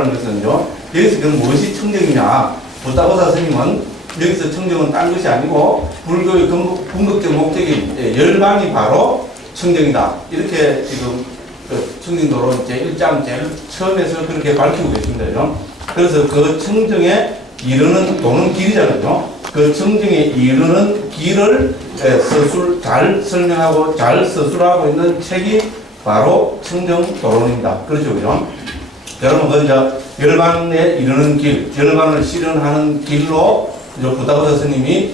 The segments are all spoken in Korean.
말하는 것은요, 여기서 그럼 무엇이 청정이냐? 부다고사 스님은 여기서 청정은 딴 것이 아니고 불교의 궁극적 목적인 열반이 바로 청정이다. 이렇게 지금 청정도로 제1장 제일 처음에서 그렇게 밝히고 계십니다. 그래서 그 청정에 이르는 도는 길이잖아요. 그 청정에 이르는 길을 잘 설명하고 잘 서술하고 있는 책이 바로 청정도론입니다. 그렇죠, 그죠? 여러분, 그 이제 열반에 이르는 길, 열반을 실현하는 길로 부다고사 스님이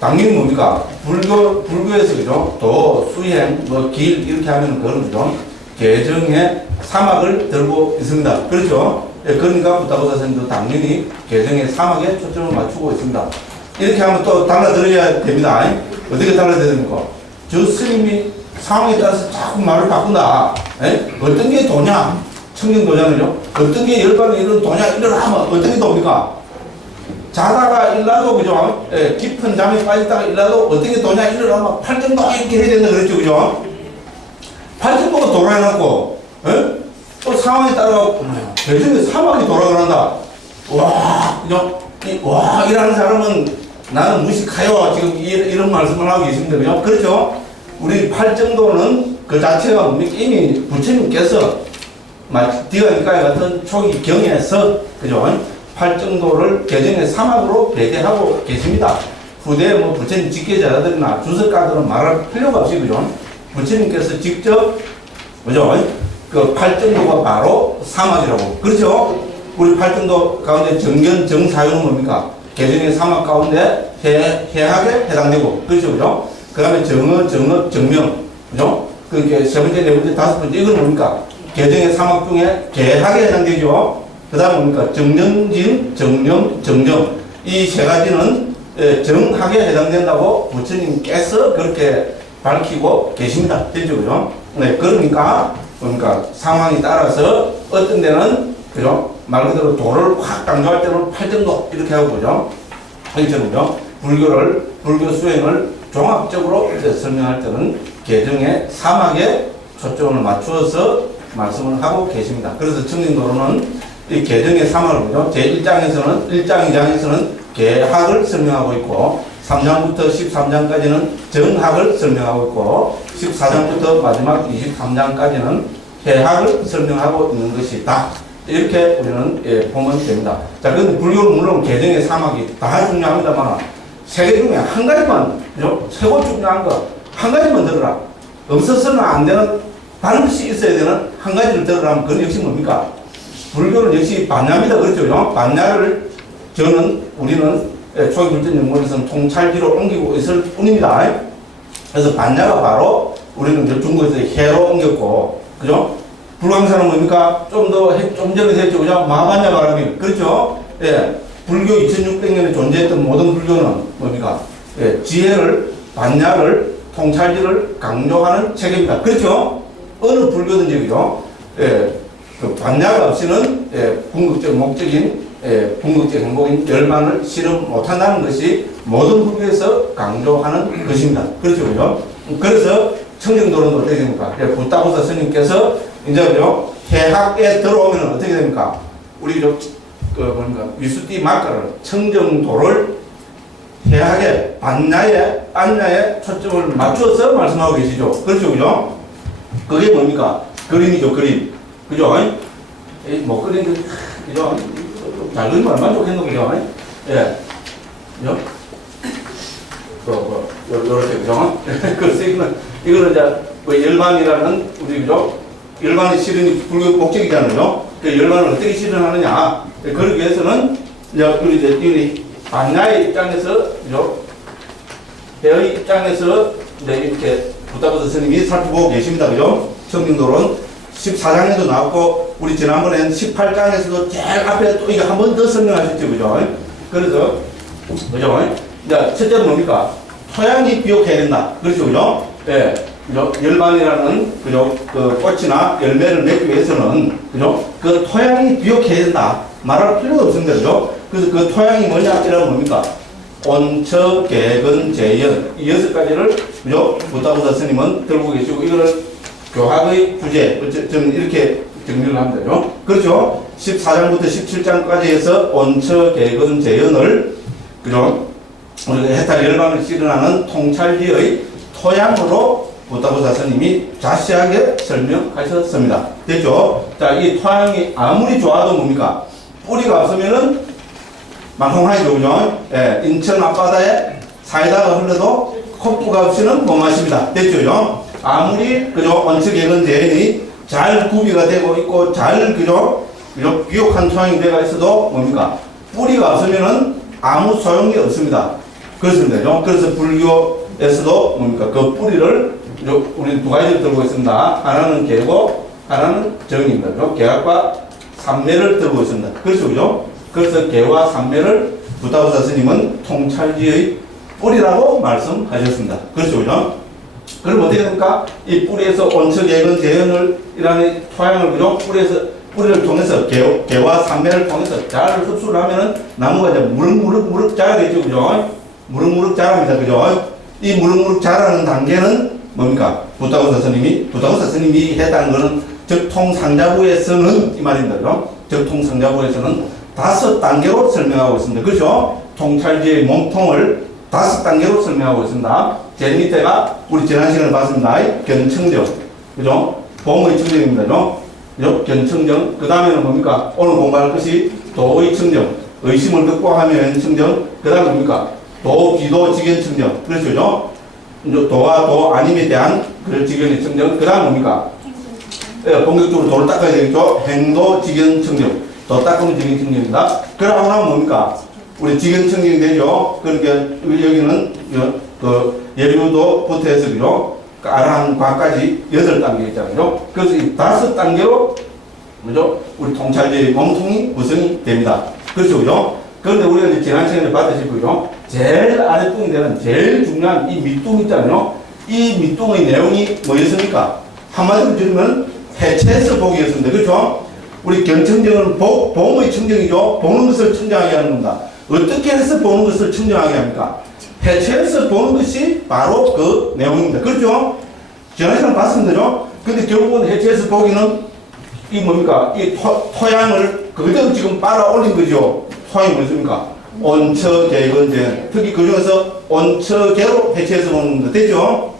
당연히 뭡니까? 불교에서 그죠? 도, 수행, 뭐 길 이렇게 하면 그런 죠 개정의 사막을 들고 있습니다. 그렇죠? 그러니까 부다고사 스님도 당연히 개정의 사막에 초점을 맞추고 있습니다. 이렇게 하면 또 달라들어야 됩니다. 어떻게 달라져야 됩니까? 저 스님이 상황에 따라서 자꾸 말을 바꾼다. 어떤 게 도냐? 청정도잖아요. 어떤 게 열반에 이런 도냐? 이런 하면 어떤 게 도입니까? 자다가 일나도, 그죠? 깊은 잠에 빠졌다가 일나도 어떤 게 도냐? 이런 하면 팔정도 이렇게 해야 된다. 그랬죠, 그죠? 팔정도가 돌아가고, 또 상황에 따라 대중에 사막이 돌아간다. 와, 그죠? 와, 이라는 사람은 나는 무식하여 지금 이런 말씀을 하고 계십니다. 그죠? 그렇죠? 우리 팔정도는 그 자체가 뭡니까? 이미 부처님께서 디가니까의 같은 초기 경에서, 그죠? 팔정도를 개정의 사막으로 배제하고 계십니다. 후대에 뭐 부처님 직계자들이나 주석가들은 말할 필요가 없이, 그죠? 부처님께서 직접, 그죠? 그 팔정도가 바로 사막이라고. 그렇죠? 우리 팔정도 가운데 정견, 정사유는 뭡니까? 개정의 사막 가운데 해학에 해당되고. 그렇죠? 그죠? 그 다음에 정어, 정업, 정명. 그죠? 그게 세 번째, 네 번째, 다섯 번째, 이건 뭡니까? 개정의 사막 중에 개학에 해당되죠. 그 다음에 뭡니까? 정령진, 정령, 정정. 이 세 가지는 정학에 해당된다고 부처님께서 그렇게 밝히고 계십니다. 됐죠? 그죠? 네, 그러니까 상황에 따라서 어떤 데는, 그죠? 말 그대로 도를 확 강조할 때는 팔정도 이렇게 하고, 그죠? 이처럼요. 불교 수행을 종합적으로 설명할 때는 개정의 사막에 초점을 맞추어서 말씀을 하고 계십니다. 그래서 청정도로는 이 개정의 사막을 보죠. 제1장에서는, 1장, 2장에서는 개학을 설명하고 있고, 3장부터 13장까지는 정학을 설명하고 있고, 14장부터 마지막 23장까지는 해학을 설명하고 있는 것이다. 이렇게 우리는 보면 됩니다. 자, 그런데 불교는 물론 개정의 사막이 다 중요합니다만, 세 개 중에 한 가지만, 그죠? 최고 중요한 거, 한 가지만 들어라. 없어서는 안 되는, 반드시 있어야 되는 한 가지를 들으라면 그건 역시 뭡니까? 불교는 역시 반야입니다. 그렇죠? 반야를 우리는 초기 불전 연구원에서는 통찰지로 옮기고 있을 뿐입니다. 그래서 반야가 바로 우리는 중국에서 해로 옮겼고, 그죠? 불광사는 뭡니까? 좀 전에 했죠. 그죠? 마반야 바람이. 그렇죠? 예. 불교 2600년에 존재했던 모든 불교는 뭡니까? 예. 지혜를, 반야를, 통찰지를 강조하는 체계입니다. 그렇죠? 어느 불교든지, 그죠? 예. 그 반야가 없이는 궁극적 목적인 궁극적 행복인 열반을 실현 못한다는 것이 모든 불교에서 강조하는 것입니다. 그렇죠, 그죠? 그래서 청정도론도 어떻게 됩니까? 부다고사 스님께서 이제 그죠? 해학에 들어오면 어떻게 됩니까? 우리 위수띠 막가를 청정도를 해학에 반야에 안야에 초점을 맞춰서 말씀하고 계시죠. 그렇죠, 그죠? 그게 뭡니까? 그림이죠, 그림. 그죠? 뭐 그림, 그죠? 잘 그리면 얼마나 좋겠노, 그죠? 예. 그죠? 요렇게, 그죠? 그래서 이거는 이제, 열반이라는, 우리, 그죠? 열반의 실현이 불교 목적이잖아요. 그 열반을 어떻게 실현하느냐. 그러기 위해서는, 우리 반야의 입장에서, 그죠? 배의 입장에서, 이렇게 부다고사 스님이 살펴보고 계십니다. 그죠? 청정도론 14장에도 나왔고, 우리 지난번엔 18장에서도 제일 앞에 또 이거 한 번 더 설명하셨죠. 그죠? 그래서, 그죠? 자, 첫째는 뭡니까? 토양이 비옥해야 된다. 그렇죠. 그죠? 예. 그죠? 열반이라는, 그죠? 그 꽃이나 열매를 맺기 위해서는, 그죠? 그 토양이 비옥해야 된다. 말할 필요가 없습니다. 그죠? 그래서 그 토양이 뭐냐? 이라고 뭡니까? 온처, 개근, 재연. 이 6가지를, 그죠? 부다고사 스님은 들고 계시고, 이거를 교학의 주제, 저는 이렇게 정리를 합니다. 그렇죠? 14장부터 17장까지 해서 원처, 개근, 재현을, 그죠? 우리가 해탈 열방을 실현하는 통찰지의 토양으로 부타고사 스님이 자세하게 설명하셨습니다. 됐죠? 자, 이 토양이 아무리 좋아도 뭡니까? 뿌리가 없으면은 망통하죠, 그죠? 예, 인천 앞바다에 사이다가 흘러도 콧구가 없이는 못 마십니다. 됐죠, 그죠? 아무리, 그죠? 원처, 개근, 재현이 잘 구비가 되고 있고, 잘, 그죠? 비옥한 토양이 되어 있어도 뭡니까? 뿌리가 없으면은 아무 소용이 없습니다. 그렇습니다. 그래서 불교에서도 뭡니까? 그 뿌리를 우리 두 가지를 들고 있습니다. 하나는 개고, 하나는 정입니다. 개학과 삼매를 들고 있습니다. 그렇죠, 그죠? 그래서 개와 삼매를 부타고사 스님은 통찰지의 뿌리라고 말씀하셨습니다. 그렇죠, 그죠? 그럼 어떻게 됩니까? 이 뿌리에서 원처, 개근, 재현을, 이라는 토양을, 그죠? 뿌리를 통해서 개와 삼매를 통해서 잘 흡수를 하면은 나무가 이제 무럭무럭 자라겠죠, 그죠? 무럭무럭 자랍니다, 그죠? 이 무럭무럭 자라는 단계는 뭡니까? 부타고사 스님이 했다는 것은 적통상자부에서는 이 말입니다, 그죠? 적통상자부에서는 5단계로 설명하고 있습니다, 그죠? 통찰지의 몸통을 5단계로 설명하고 있습니다. 제일 밑에가 우리 지난 시간에 봤습니다. 견청정, 그죠? 보험의 청정입니다, 그죠? 견청정. 그 다음에는 뭡니까? 오늘 공부할 것이 도의 청정. 의심을 극복하면 청정. 그 다음에 뭡니까? 도, 기도, 직견 청정. 그렇죠? 도와 도 아님에 대한 그 직견의 청정. 그 다음 뭡니까? 본격적으로 도를 닦아야 되겠죠? 행도, 직견 청정. 도 닦으면 직견 청정입니다. 그러고 나면 뭡니까? 우리 직견 청정이 되죠? 그러니까 여기는 그 예류도부터 해서 그죠? 아라한과까지 8단계 있잖아요. 그래서 이 5단계로, 그죠? 우리 통찰제의 몸통이 구성이 됩니다. 그렇죠, 그죠? 그런데 우리가 이제 지난 시간에 봤듯이, 그죠? 제일 아래뚱이 되는 제일 중요한 이 밑둥 있잖아요. 이 밑둥의 내용이 뭐였습니까? 한마디로 들으면 해체해서 보기였습니다. 그렇죠? 우리 견청정은 보험의 청정이죠. 보는 것을 청정하게 하는 겁니다. 어떻게 해서 보는 것을 청정하게 합니까? 해체해서 보는 것이 바로 그 내용입니다. 그렇죠? 지난 시간에 봤습니다. 근데 결국은 해체해서 보기는 이 뭡니까? 이 토양을 그대로 지금 빨아 올린 거죠. 토양이 무엇입니까? 원처, 개근, 재현. 특히 그 중에서 원처, 개로 해체해서 보는 겁니다. 됐죠?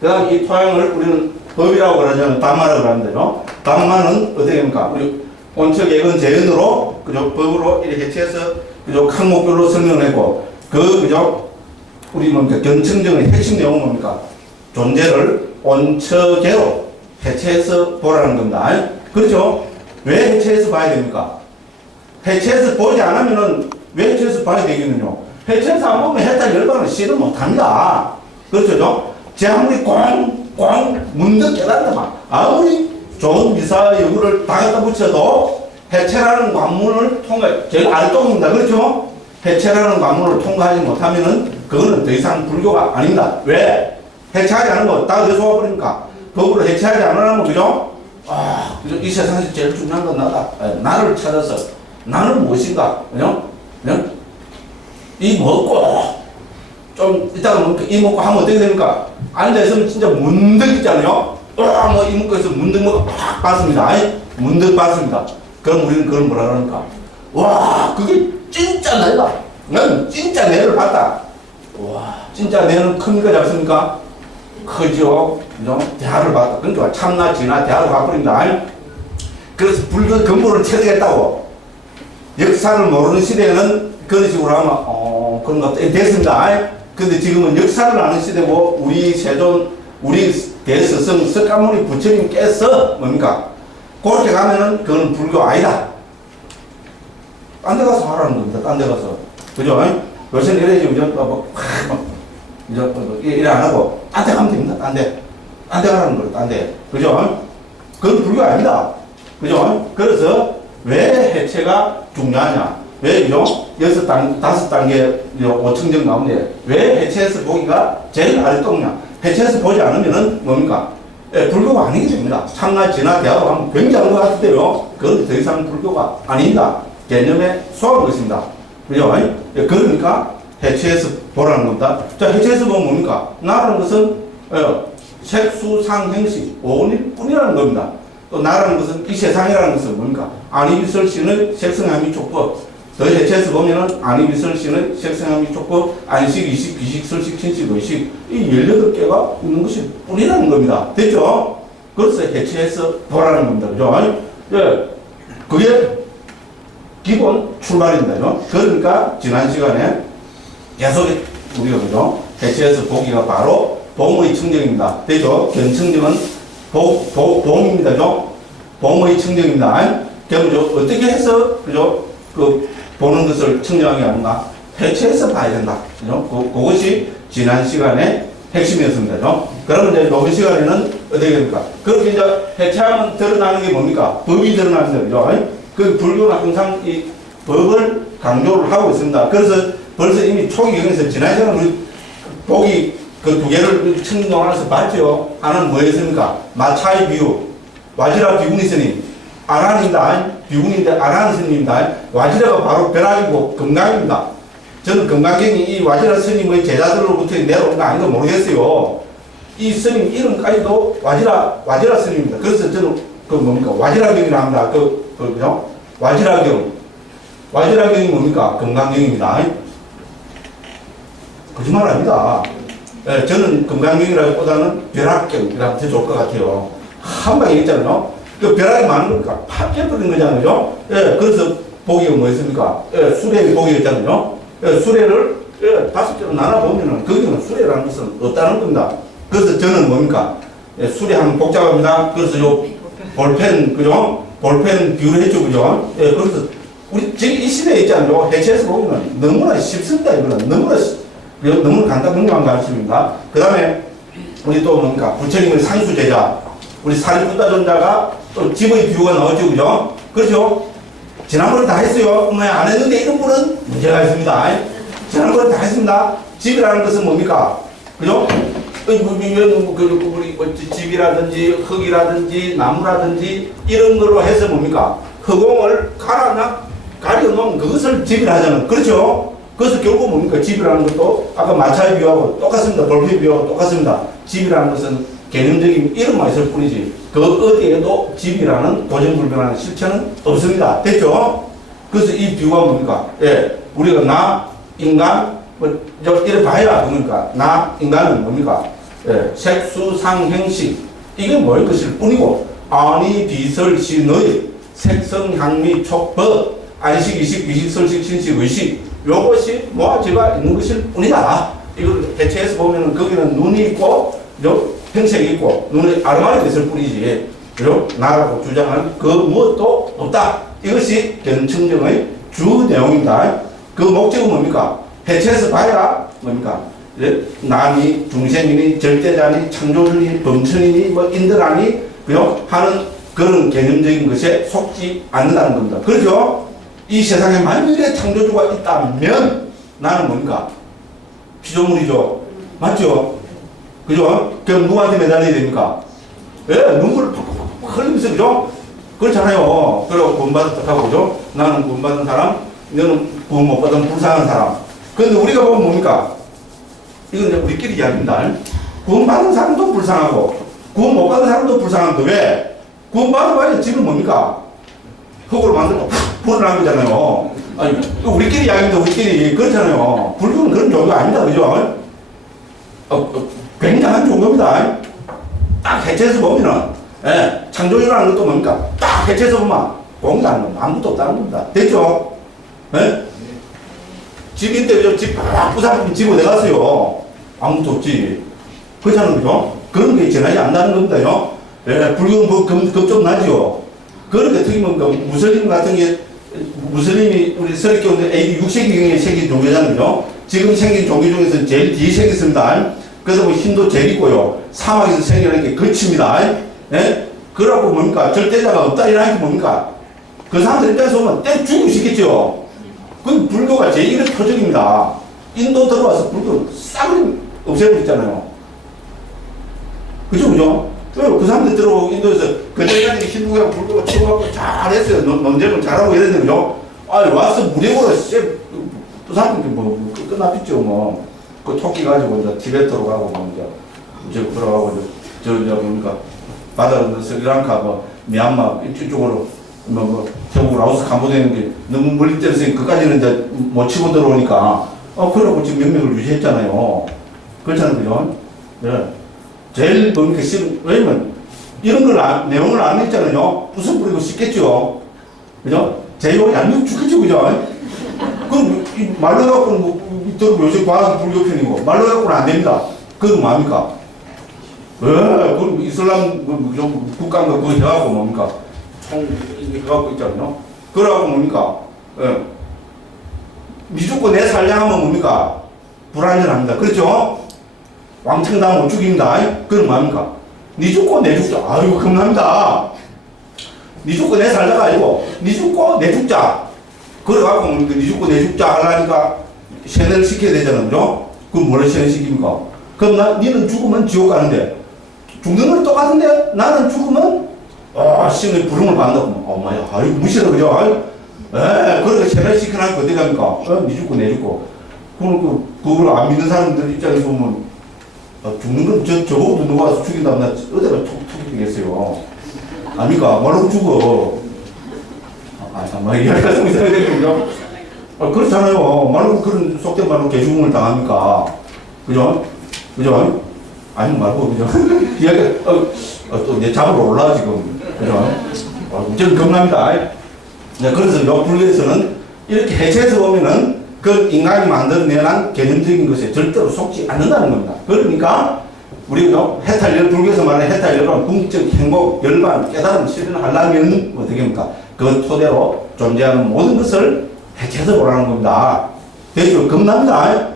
그 다음 이 토양을 우리는 법이라고 그러잖아요. 담마라고 합니다. 담마는 어떻게 됩니까? 우리 원처, 개근, 재현으로, 그죠? 법으로 이렇게 해체해서, 그죠? 항목별로 설명했고, 그죠? 우리 뭡니까? 견청정의 핵심 내용은 뭡니까? 존재를 원처계로 해체해서 보라는 겁니다. 그렇죠? 왜 해체해서 봐야 됩니까? 해체해서 보지 않으면은 왜 해체해서 봐야 되겠느냐? 해체해서 안 보면 해탈 열반을 실현 못 합니다. 그렇죠? 제 아무리 꽝 문득 깨달다만 아무리 좋은 미사 여구를 다 갖다 붙여도 해체라는 관문을 제일 아래쪽입니다. 그렇죠? 해체라는 관문을 통과하지 못하면은 그거는 더 이상 불교가 아닙니다. 왜? 해체하지 않은 거 다 어디서 와버립니까? 법으로 해체하지 않으려면, 그죠? 그죠? 이 세상에서 제일 중요한 건 나다. 나를 찾아서 나는 무엇인가? 그죠? 이 먹고 좀 이따가 이 먹고 하면 어떻게 됩니까? 앉아있으면 진짜 문득 있잖아요. 이 먹고 있으면 문득 먹고 팍 봤습니다. 문득 봤습니다. 그럼 우리는 그걸 뭐라 그러니까? 와, 그게 진짜 내가. 난 진짜 내를 봤다. 와, 진짜 내는 큽니까, 작습니까? 크죠? 그죠? 대화를 봤다. 그러니까 참나, 진화, 대화를 봐버린다. 그래서 불교 근본을 체득했다고. 역사를 모르는 시대에는 그런 식으로 하면, 그런 거 됐습니다. 근데 지금은 역사를 아는 시대고, 우리 세존, 우리 대스승, 석가모니 부처님께서 뭡니까? 그렇게 가면은 그건 불교 아니다. 딴 데 가서 하라는 겁니다. 딴 데 가서. 그죠? 요새는 이래야지, 이래 안 하고, 딴 데 가면 됩니다. 딴 데. 딴 데 가라는 거예요. 딴 데. 그죠? 그건 불교 아니다. 그죠? 그래서 왜 해체가 중요하냐? 왜, 그죠? 5단계, 5청정 나오는데, 왜 해체해서 보기가 제일 아래쪽냐? 해체해서 보지 않으면은 뭡니까? 불교가 아니게 됩니다. 참나, 진화, 대화로 하면 굉장한 것 같은데요. 그건 더 이상 불교가 아닙니다. 개념에 소화한 것입니다. 그죠? 그러니까 해체해서 보라는 겁니다. 자, 해체해서 보면 뭡니까? 나라는 것은 색수상행식, 오일 뿐이라는 겁니다. 또 나라는 것은 이 세상이라는 것은 뭡니까? 안위비설신의 색성함이 촉법. 더 해체해서 보면은 안위비설신의 색성함이 촉법, 안식, 이식, 비식, 설식, 친식, 의식 이 18개가 있는 것이 뿐이라는 겁니다. 됐죠? 그래서 해체해서 보라는 겁니다. 그죠? 예. 그게 기본 출발입니다. 그죠? 그러니까 지난 시간에 계속 우리가 그죠? 해체해서 보기가 바로 봄의 청정입니다. 되죠? 견청정은 봄입니다. 그죠? 봄의 청정입니다. 그럼 어떻게 해서 그죠? 그 보는 것을 청정하게 하는가? 해체해서 봐야 된다. 그죠? 그것이 지난 시간에 핵심이었습니다. 그죠? 그러면 이제 이번 시간에는 어떻게 됩니까? 그렇게 이제 해체하면 드러나는 게 뭡니까? 법이 드러납니다. 그죠? 그 불교는 항상 이 법을 강조를 하고 있습니다. 그래서 벌써 이미 초기 경에서 지난 시간에 우리 보기 그 두 개를 청정하면서 봤죠? 하나는 뭐였습니까? 마차의 비유, 와지라 비구니 스님. 아란입니다. 비구니인데 아란 스님입니다. 와지라가 바로 벼락이고 금강입니다. 저는 금강경이 이 와지라 스님의 제자들로부터 내려온 거 아닌가 모르겠어요. 이 스님 이름까지도 와지라 스님입니다. 그래서 저는 그 뭡니까? 와지라경이라 합니다. 그죠? 와지라경. 와지라경이 뭡니까? 금강경입니다. 거짓말 아닙니다. 예, 저는 금강경이라기보다는 벼락경이라면 더 좋을 것 같아요. 한 방에 있잖아요. 그 벼락이 많은 거니까 팍 깨버린 거잖아요. 그죠? 예, 그래서 보기가 뭐였습니까? 예, 수레의 보기였잖아요. 예, 수레를 5개로 나눠보면은 거기는 수레라는 것은 없다는 겁니다. 그래서 저는 뭡니까? 예, 수레 하면 복잡합니다. 그래서 요 볼펜, 그죠? 볼펜 비유를 했죠. 그죠? 예, 그래서 우리 지금 이 시대에 있잖아요. 해체해서 보면 너무나 쉽습니다. 이거는 너무 간단한 가르침입니다. 그 다음에 우리 또 뭡니까? 부처님의 상수제자, 우리 사리푸트자존자가 또 집의 비유가 나오죠. 그죠? 그렇죠? 지난번에 다 했어요. 안 했는데 이런 분은 문제가 있습니다. 지난번에 다 했습니다. 집이라는 것은 뭡니까? 그죠? 우리 집이라든지 흙이라든지 나무라든지 이런 걸로 해서 뭡니까? 흙공을 가려놓으면 그것을 집이라 하잖아요. 그렇죠? 그래서 결국 뭡니까? 집이라는 것도 아까 마차의 비유하고 똑같습니다. 돌핀 비유하고 똑같습니다. 집이라는 것은 개념적인 이름만 있을 뿐이지 그 어디에도 집이라는 고정불변하는 실체는 없습니다. 됐죠? 그래서 이 비유가 뭡니까? 예, 우리가 나, 인간, 이래 봐야 뭡니까? 나, 인간은 뭡니까? 예, 색수상행식 이게 뭐일 것일 뿐이고 아니 비설신의 색성향미 촉법 안식, 이식, 비식, 설식, 신식, 의식 요것이 모아지가 있는 것일 뿐이다. 이걸 해체해서 보면은 거기는 눈이 있고 행색이 있고 눈이 아르마리 됐을 뿐이지 그리고 나라고 주장하는 그 무엇도 없다. 이것이 견청정의 주 내용입니다. 그 목적은 뭡니까? 해체해서 봐야 뭡니까? 남이 중생이니 절대자니 창조주니 범천이니 뭐 인들아니 하는 그런 개념적인 것에 속지 않는다는 겁니다. 그렇죠? 이 세상에 만일에 창조주가 있다면 나는 뭡니까? 피조물이죠. 맞죠? 그죠? 그럼 누구한테 매달려야 됩니까? 예, 눈물을 팍팍팍 흘리면서, 그죠? 그렇잖아요. 그리고 구원받은 척하고, 그죠? 나는 구원받은 사람, 너는 구원 못 받은 불쌍한 사람. 그런데 우리가 보면 뭡니까? 이건 이제 우리끼리 이야기입니다. 구원받은 사람도 불쌍하고, 구원 못 받은 사람도 불쌍한데 왜? 구원받아봐야 지금 뭡니까? 흙으로 만들고 팍 불어난 거잖아요. 아니, 우리끼리 이야기입니다. 우리끼리. 그렇잖아요. 불교는 그런 종교가 아니다. 그죠? 굉장한 종교입니다. 딱 해체해서 보면은, 예, 창조주라는 것도 뭡니까? 딱 해체해서 보면, 공유하는 건 아무것도 없다는 겁니다. 됐죠? 예? 집인데, 집 팍 부사면 집 어디 갔어요? 아무것도 없지. 그렇잖아요. 그죠? 그런 게 전하지 않는다는 겁니다. 예, 불교는 뭐, 겁좀 나죠? 그렇게 특히 뭐, 무슬림 같은 게, 무슬림이 우리 서리교인데 AD 6세기경에 생긴 종교잖아요. 지금 생긴 종교 중에서 제일 뒤에 생겼습니다. 그래서 뭐 힘도 제일 있고요. 사막에서 생기는 게 거칩니다. 예? 그러고 뭡니까? 절대자가 없다 이러는 게 뭡니까? 그 사람들 입장에서 보면 때 죽이고 싶겠죠. 그 불교가 제1의 표적입니다. 인도 들어와서 불교 싹을 없애버렸잖아요. 그죠? 그죠? 그 사람들 들어오고 인도에서 그때까지 힌두교가 불교가 치고하고 잘했어요. 논쟁을 잘하고 이랬는데, 그죠? 와서 무력으로 또 사람들이 뭐 끝나겠죠. 뭐 그 토끼 가지고 이제 티베트로 가고 뭐 이제 들어가고 뭡니까? 바다로 스리랑카 뭐 미얀마 이쪽으로 태국, 라오스, 캄보디아 있는 게 너무 멀리 떨어져서 그까지는 이제 못 치고 들어오니까 그러고 지금 명령을 유지했잖아요. 그렇잖아요, 그죠? 네. 제일 뭡니까 싫은 왜냐면 이런 걸 내용을 안 했잖아요. 부숴 뿌리고 싶겠죠. 그죠? 제욕이 안 죽겠죠, 그죠? 그럼 말로 갖고는 요새 과학 불교편이고 말로 갖고는 안 됩니다. 그건 뭡니까? 그럼 이슬람 국가인가 그거 해갖고 뭡니까? 총 이렇게 해갖고 있잖아요. 그러고 뭡니까? 니 죽고 내 살자 하면 뭡니까? 불안전합니다. 그렇죠? 왕창 다 못 죽입니다. 그럼 뭡니까? 니 죽고 내 죽자. 아이고 겁납니다. 니 죽고 내 살자가 아니고 니 죽고 내 죽자. 그래갖고 니 죽고 내 죽자 하려니까 세뇌를 시켜야 되잖아요. 그죠? 그럼 뭐를 세뇌시킵니까? 그럼 니는 죽으면 지옥 가는데 죽는 건 똑같은데 나는 죽으면 신의 부름을 받는다고. 엄마야 아이고 무시라 그죠? 아이고 그렇게 세뇌시켜놓으니까 어디 갑니까? 니 죽고 내 죽고. 그럼 그걸 안 믿는 사람들 입장에서 보면 죽는 건 저보고도 누가 와서 죽인다면 나 어디가 톡톡 되겠어요. 아닙니까? 말로 죽어. 이야기가 좀 이상하게 되거든요. 그렇잖아요. 말로 그런 속된 말로 개죽음을 당합니까? 그죠? 그죠? 아니 말고, 그죠? 이야기가, 또 내 잡으러 올라, 지금. 그죠? 저는 겁납니다. 네, 그래서 요 불교에서는 이렇게 해체해서 보면은 그 인간이 만들어내는 개념적인 것에 절대로 속지 않는다는 겁니다. 그러니까, 우리 해탈열, 불교에서 말하는 해탈열은 궁극적 행복, 열반, 깨달음, 실현하려면 어떻게 합니까? 그 토대로 존재하는 모든 것을 해체해서 보라는 겁니다. 대죠? 겁납니다.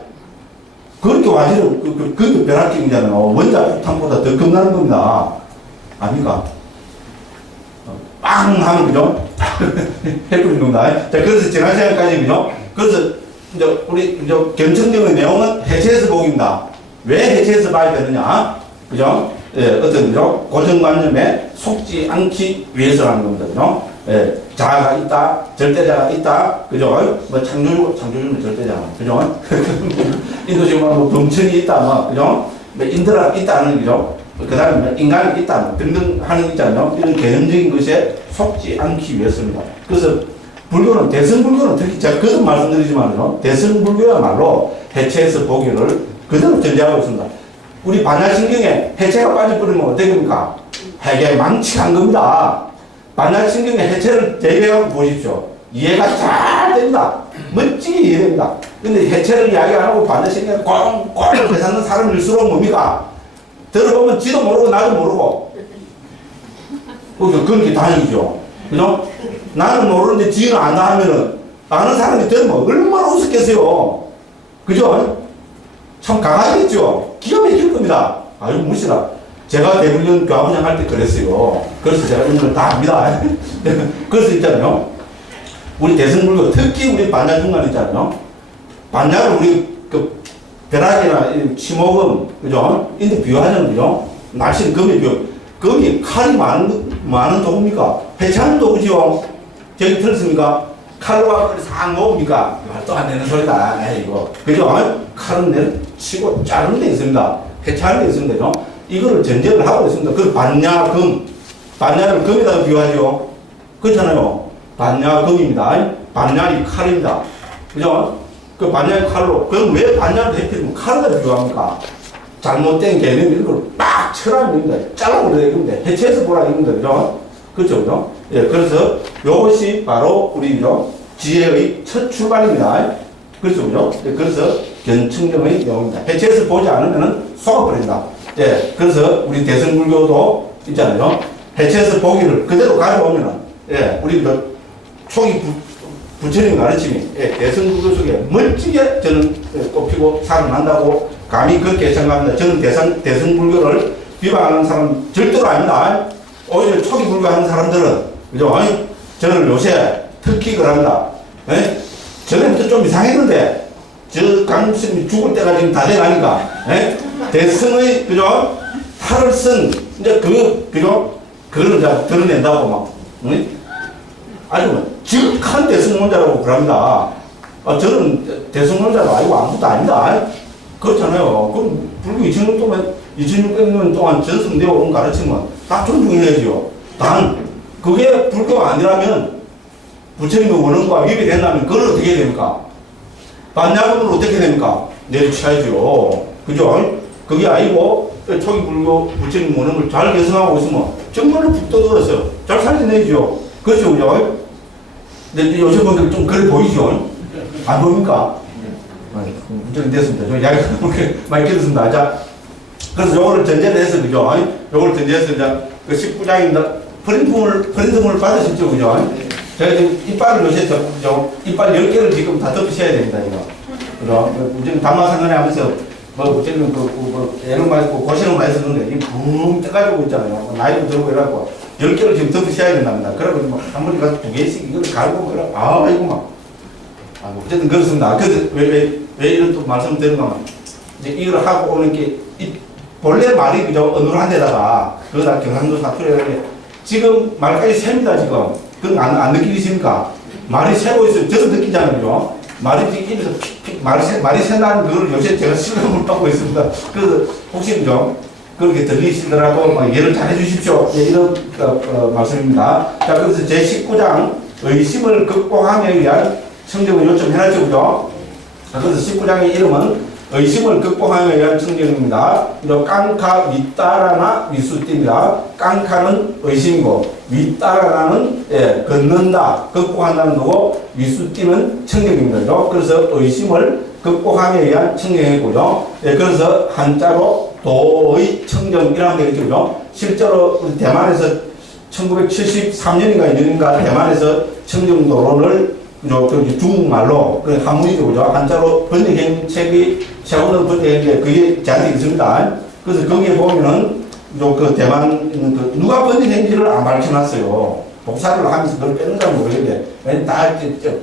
그렇게 와지는, 그게 변화적이잖아요. 원자 폭탄보다 더 겁나는 겁니다. 아닙니까? 빵! 하면, 그죠? 해버린 겁니다. 자, 그래서 지난 시간까지, 그죠? 그래서, 이제, 우리, 이제, 견청적인 내용은 해체해서 보기입니다. 왜 해체해서 봐야 되느냐? 그죠? 예, 어떤, 그죠? 고정관념에 속지 않기 위해서라는 겁니다. 그죠? 예, 자아가 있다, 절대자가 있다, 그죠? 창조주는 절대자가, 그죠? 인도식으로 범천이 있다, 그죠? 인드라가 있다는, 그죠? 그 다음에 인간이 있다, 등등 하는 있잖아요. 이런 개념적인 것에 속지 않기 위해서입니다. 그래서 불교는, 대승불교는 특히 제가 거듭 말씀드리지만요, 대승불교야말로 해체해서 보기를 그대로 전제하고 있습니다. 우리 반야신경에 해체가 빠져버리면 어떻게 됩니까? 해계 망치한 겁니다. 반야신경의 해체를 대비하고 보십시오. 이해가 잘 됩니다. 멋지게 이해됩니다. 근데 해체를 이야기 안 하고 반야신경을 꽁꽁 배사는 사람일수록 뭡니까? 들어보면 지도 모르고 나도 모르고. 그런 게 다행이죠. 그죠? 나는 모르는데 지는 안다 하면은 아는 사람이 들으면 얼마나 웃었겠어요. 그죠? 참 강하겠죠? 기가 막힐 겁니다. 아유, 무시라. 제가 대불련 교화부장 할 때 그랬어요. 그래서 제가 이런 걸 다 압니다. 그래서 있잖아요. 우리 대승불교, 특히 우리 반야 중간 있잖아요. 반야를 우리 벼락이나 치목음, 그죠? 인데 비유하잖아요. 그죠? 날씨는 금에 비유. 금이 칼이 많은 도구입니까? 해체하는 도구지요. 저기 들었습니까? 칼로 싹 놓습니까? 말도 안 되는 소리다. 이거. 그죠? 칼은 내는 치고 자르는 데 있습니다. 해체하는 데 있습니다. 그죠? 이거를 전제를 하고 있습니다. 그 반야금. 반야를 금에다가 비유하죠. 그렇잖아요. 반야금입니다. 반야이 칼입니다. 그죠? 그 반야의 칼로. 그럼 왜 반야를 대표하면 칼을 비유합니까? 잘못된 개념 이런 걸 막 쳐라는 겁니다. 잘라버려야 됩니다. 해체해서 보라 이겁니다. 그죠? 그렇죠? 그죠? 예, 그래서 이것이 바로 우리 지혜의 첫 출발입니다. 그렇죠? 그죠? 예, 그래서 견청정의 내용입니다. 해체해서 보지 않으면 속아버린다. 예, 그래서 우리 대승불교도 있잖아요. 해체해서 보기를 그대로 가져오면은, 예, 우리 초기 부처님 가르침이, 예, 대승불교 속에 멋지게 저는 꼽히고 살아난다고 감히 그렇게 생각합니다. 저는 대승불교를 비방하는 사람 절대로 아닙니다. 오히려 초기 불교하는 사람들은, 그죠? 저는 요새 특히 그럽니다. 예? 전에부터 좀 이상했는데, 강무스님이 죽을 때가 지금 다 돼가니까, 예? 대승의, 그죠? 탈을 쓴, 이제 그죠? 그거를 이제 드러낸다고 막, 응? 아주 지극한 대승론자라고 그럽니다. 저는 대승론자도 아니고 아무것도 아니다. 그렇잖아요. 그럼 불교 2000년 동안, 2600년 동안 전승되어 온 가르침은 다 존중해야죠. 단, 그게 불교가 아니라면 부처님의 원언과 위배된다면 그건 어떻게 됩니까? 반야금은 어떻게 됩니까? 내리쳐야죠. 그죠? 그게 아니고 초기 불교 부처님 원언을 잘 개성하고 있으면 정말로 푹 떠들었어요. 잘 살려내죠. 그렇죠, 그죠? 근데 요새 분들 좀 그래 보이죠? 안 보입니까? 문제는 됐습니다. 좀 이야기가 많이 길었습니다. 자, 그래서 요거를 전제를 해서, 그죠? 요거를 전제해서, 이제, 그 19장입니다. 프린트물을 받으셨죠, 그죠? 제가 지금 이빨을 요새 이빨 10개를 지금 다 덮으셔야 됩니다, 이거. 그죠? 문제는 담화상관에 하면서, 문제는 애를 많이 했고, 고생을 많이 했었는데, 이 붕 떠가지고 있잖아요. 나이도 들고 이래갖고, 10개를 지금 덮으셔야 된답니다. 그러고, 한 번에 가서 2개씩 이걸 갈고, 이거 막. 어쨌든 그렇습니다. 그래서 왜 이런 또 말씀 드리는가 하면, 이제 이걸 하고 오는 게, 본래 말이 그저 어눌한 데다가, 그러다 경상도 사투리에 지금 말까지 셉니다, 지금. 그건 안 느끼십니까? 말이 새고 있어요. 저도 느끼잖아요, 그죠? 말이 지금 입에서 픽픽, 말이 샌다는 그걸 요새 제가 실감을 받고 있습니다. 그래서 혹시 그죠? 그렇게 들리시더라도 예를 잘 해주십시오. 예, 이런 말씀입니다. 자, 그래서 제 19장 의심을 극복하기 위한 청정을 요청해놨죠, 그죠? 그래서 19장의 이름은 의심을 극복하기 위한 청정입니다. 깡카 윗따라나 윗수띠입니다. 깡카는 의심이고, 윗따라나는 걷는다, 극복한다는 거고, 윗수띠는 청정입니다. 그래서 의심을 극복하기 위한 청정이고요. 그래서 한자로 도의 청정이라고 되겠죠. 실제로 대만에서 1973년인가 2년인가 대만에서 청정도론을 중국말로, 한문이죠, 그죠? 한자로 번역한 책이 최고로 번역한 게 그게 제한테 있습니다. 그래서 거기에 보면은, 그 대만, 누가 번역한지를 안 밝혀놨어요. 복사를 하면서 그걸 뺐는가 모르겠는데, 왜냐면 다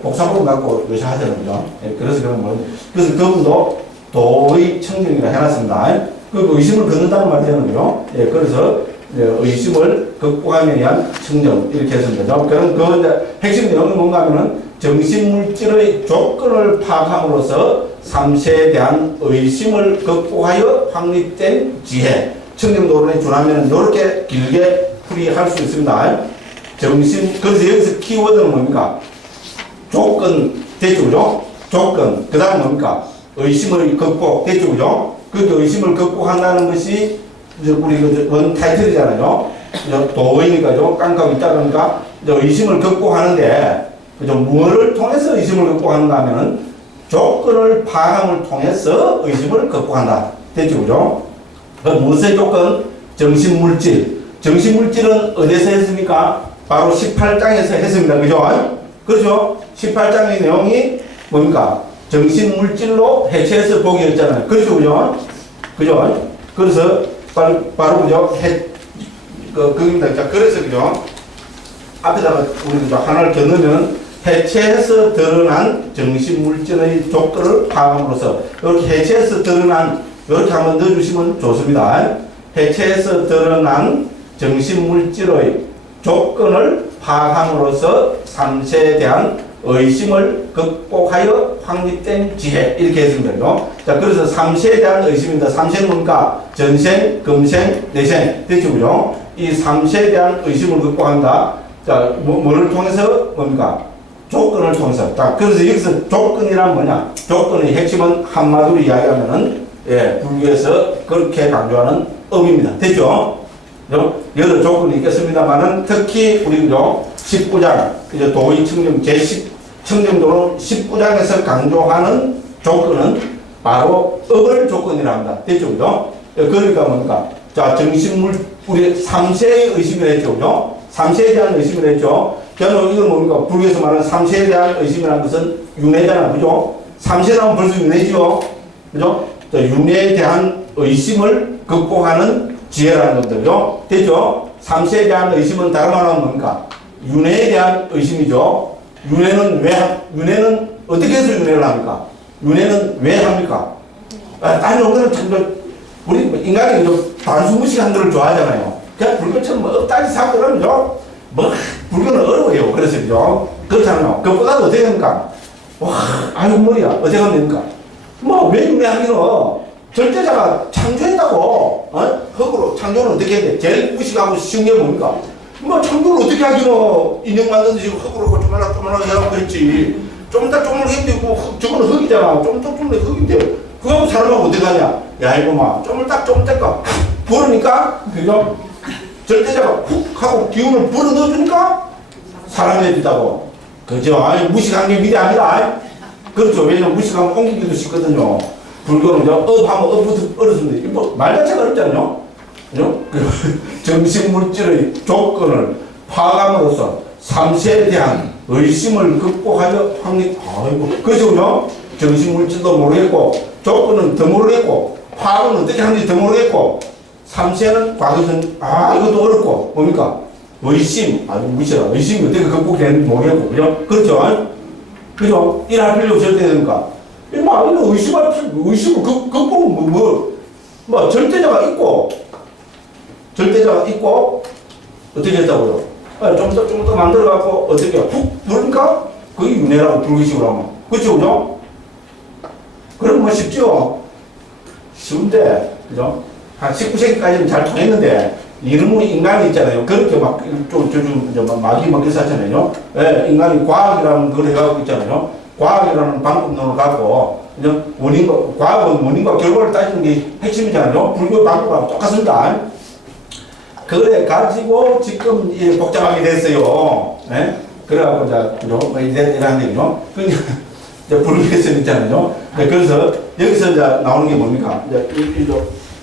복사본 갖고 요새 하잖아요, 그죠? 그래서 그런 거. 그래서 그분도 도의 청정이라 해놨습니다. 그 의심을 걷는다는 말이잖아요, 그죠? 그래서 의심을 극복하기 위한 청정, 이렇게 했습니다. 그럼 그 핵심 내용이 뭔가 하면은, 정신물질의 조건을 파악함으로써 삼세에 대한 의심을 극복하여 확립된 지혜. 청정도론에 준하면 이렇게 길게 풀이할 수 있습니다. 그래서 여기서 키워드는 뭡니까? 조건, 됐죠, 그죠? 조건. 그 다음 뭡니까? 의심의 극복, 됐죠, 그죠? 그렇게 의심을 극복한다는 것이 우리 원 타이틀이잖아요. 도의니까죠. 깡깡 있다 그러니까 의심을 극복하는데, 그죠? 무엇을 통해서 의심을 극복하는가 하면은 조건을 파악함을 통해서 의심을 극복한다. 됐죠, 그죠? 무엇의 조건? 정신물질. 정신물질은 어디서 했습니까? 바로 18장에서 했습니다. 그죠? 그렇죠? 18장의 내용이 뭡니까? 정신물질로 해체해서 보기였잖아요. 그렇죠, 그죠? 그죠? 그래서 바로 그죠? 그겁니다. 자, 그래서 그죠? 앞에다가 우리 하나를 겨누면 해체해서 드러난 정신물질의 조건을 파악함으로써 이렇게 해체해서 드러난 이렇게 한번 넣어주시면 좋습니다. 해체해서 드러난 정신물질의 조건을 파악함으로써 삼세에 대한 의심을 극복하여 확립된 지혜 이렇게 했습니다. 자, 그래서 삼세에 대한 의심입니다. 삼세는 뭡니까? 전생, 금생, 내생 됐죠, 그죠? 이 삼세에 대한 의심을 극복한다. 자, 뭐를 통해서 뭡니까? 조건을 통해서. 자, 그래서 여기서 조건이란 뭐냐? 조건의 핵심은 한마디로 이야기하면은, 불교에서 그렇게 강조하는 의미입니다. 됐죠? 여러 조건이 있겠습니다만은, 특히 우리, 19장, 도의 청정, 청정도로 19장에서 강조하는 조건은 바로 업을 조건이라 합니다. 됐죠? 그죠? 그러니까 뭡니까? 자, 우리 삼세의 의심을 했죠? 그죠? 삼세에 대한 의심을 했죠. 저는 이건 뭡니까? 불교에서 말하는 삼세에 대한 의심이라는 것은 윤회잖아. 그죠? 삼세라면 벌써 윤회죠. 그죠? 윤회에 대한 의심을 극복하는 지혜라는 것들이죠. 됐죠? 삼세에 대한 의심은 다른 말로 하면 뭡니까? 윤회에 대한 의심이죠. 윤회는 어떻게 해서 윤회를 합니까? 윤회는 왜 합니까? 아니, 우리 인간이 단순무식한 거를 좋아하잖아요. 그냥 불교처럼 억다지 사고 그러면요. 불교는 어려워요. 그래서, 그죠? 그렇잖아요. 그것보다도 어떻게 됩니까? 아유, 머리야. 어떻게 하면 됩니까? 왜 윤회하기는 절대자가 창조했다고, 흙으로 창조는 어떻게 해야 돼? 제일 무식하고 쉬운 게 뭡니까? 뭐 청구를 어떻게 하기노. 인형 만드듯이 흙으로 쪼물쪼물하게 하고 그랬지. 좀 이따 쪼물하겠고 저거는 흙이잖아. 좀 흙인데 그거하고 사람하고 어떻게 하냐. 야 이거 막 쪼물딱까 부르니까 그죠? 절대자가 훅 하고 기운을 불어넣어주니까 사람이 해준다고. 그죠? 아니 무식한 게 미래 아니라. 그렇죠. 왜냐면 무식하면 옮기기도 쉽거든요. 불교는 업 하면 업부터 어렵습니다. 뭐 말 자체가 어렵잖아요. 그죠? 정신물질의 조건을 파악함으로써 삼세에 대한 의심을 극복하여 확립. 아이고, 그죠? 정신물질도 모르겠고, 조건은 더 모르겠고, 파악은 어떻게 하는지 더 모르겠고, 삼세는 과거선, 이것도 어렵고, 뭡니까? 의심, 무시라. 의심이 어떻게 극복되는지 모르겠고, 그죠? 그렇죠? 그죠? 일할 필요 없을 때 됩니까? 의심을 극복은 절대자가 있고, 어떻게 했다고요? 좀 더 만들어갖고, 어떻게, 훅 부르니까, 그게 윤회라고 불기식으로 하면. 그쵸, 그죠? 그럼 뭐 쉽죠? 쉬운데, 그죠? 한 19세기까지는 잘 통했는데, 이름의 인간이 있잖아요. 그렇게 마귀 먹여서 하잖아요. 예, 인간이 과학이라는 걸 해가고 있잖아요. 과학이라는 방법론을 갖고, 과학은 원인과 결과를 따지는 게 핵심이잖아요. 불교 방법하고 똑같습니다. 그래 가지고 지금 복잡하게 됐어요. 네? 그래갖고 그죠? 이런 얘기죠. 불교에서 있잖아요. 네, 그래서 여기서 나오는 게 뭡니까?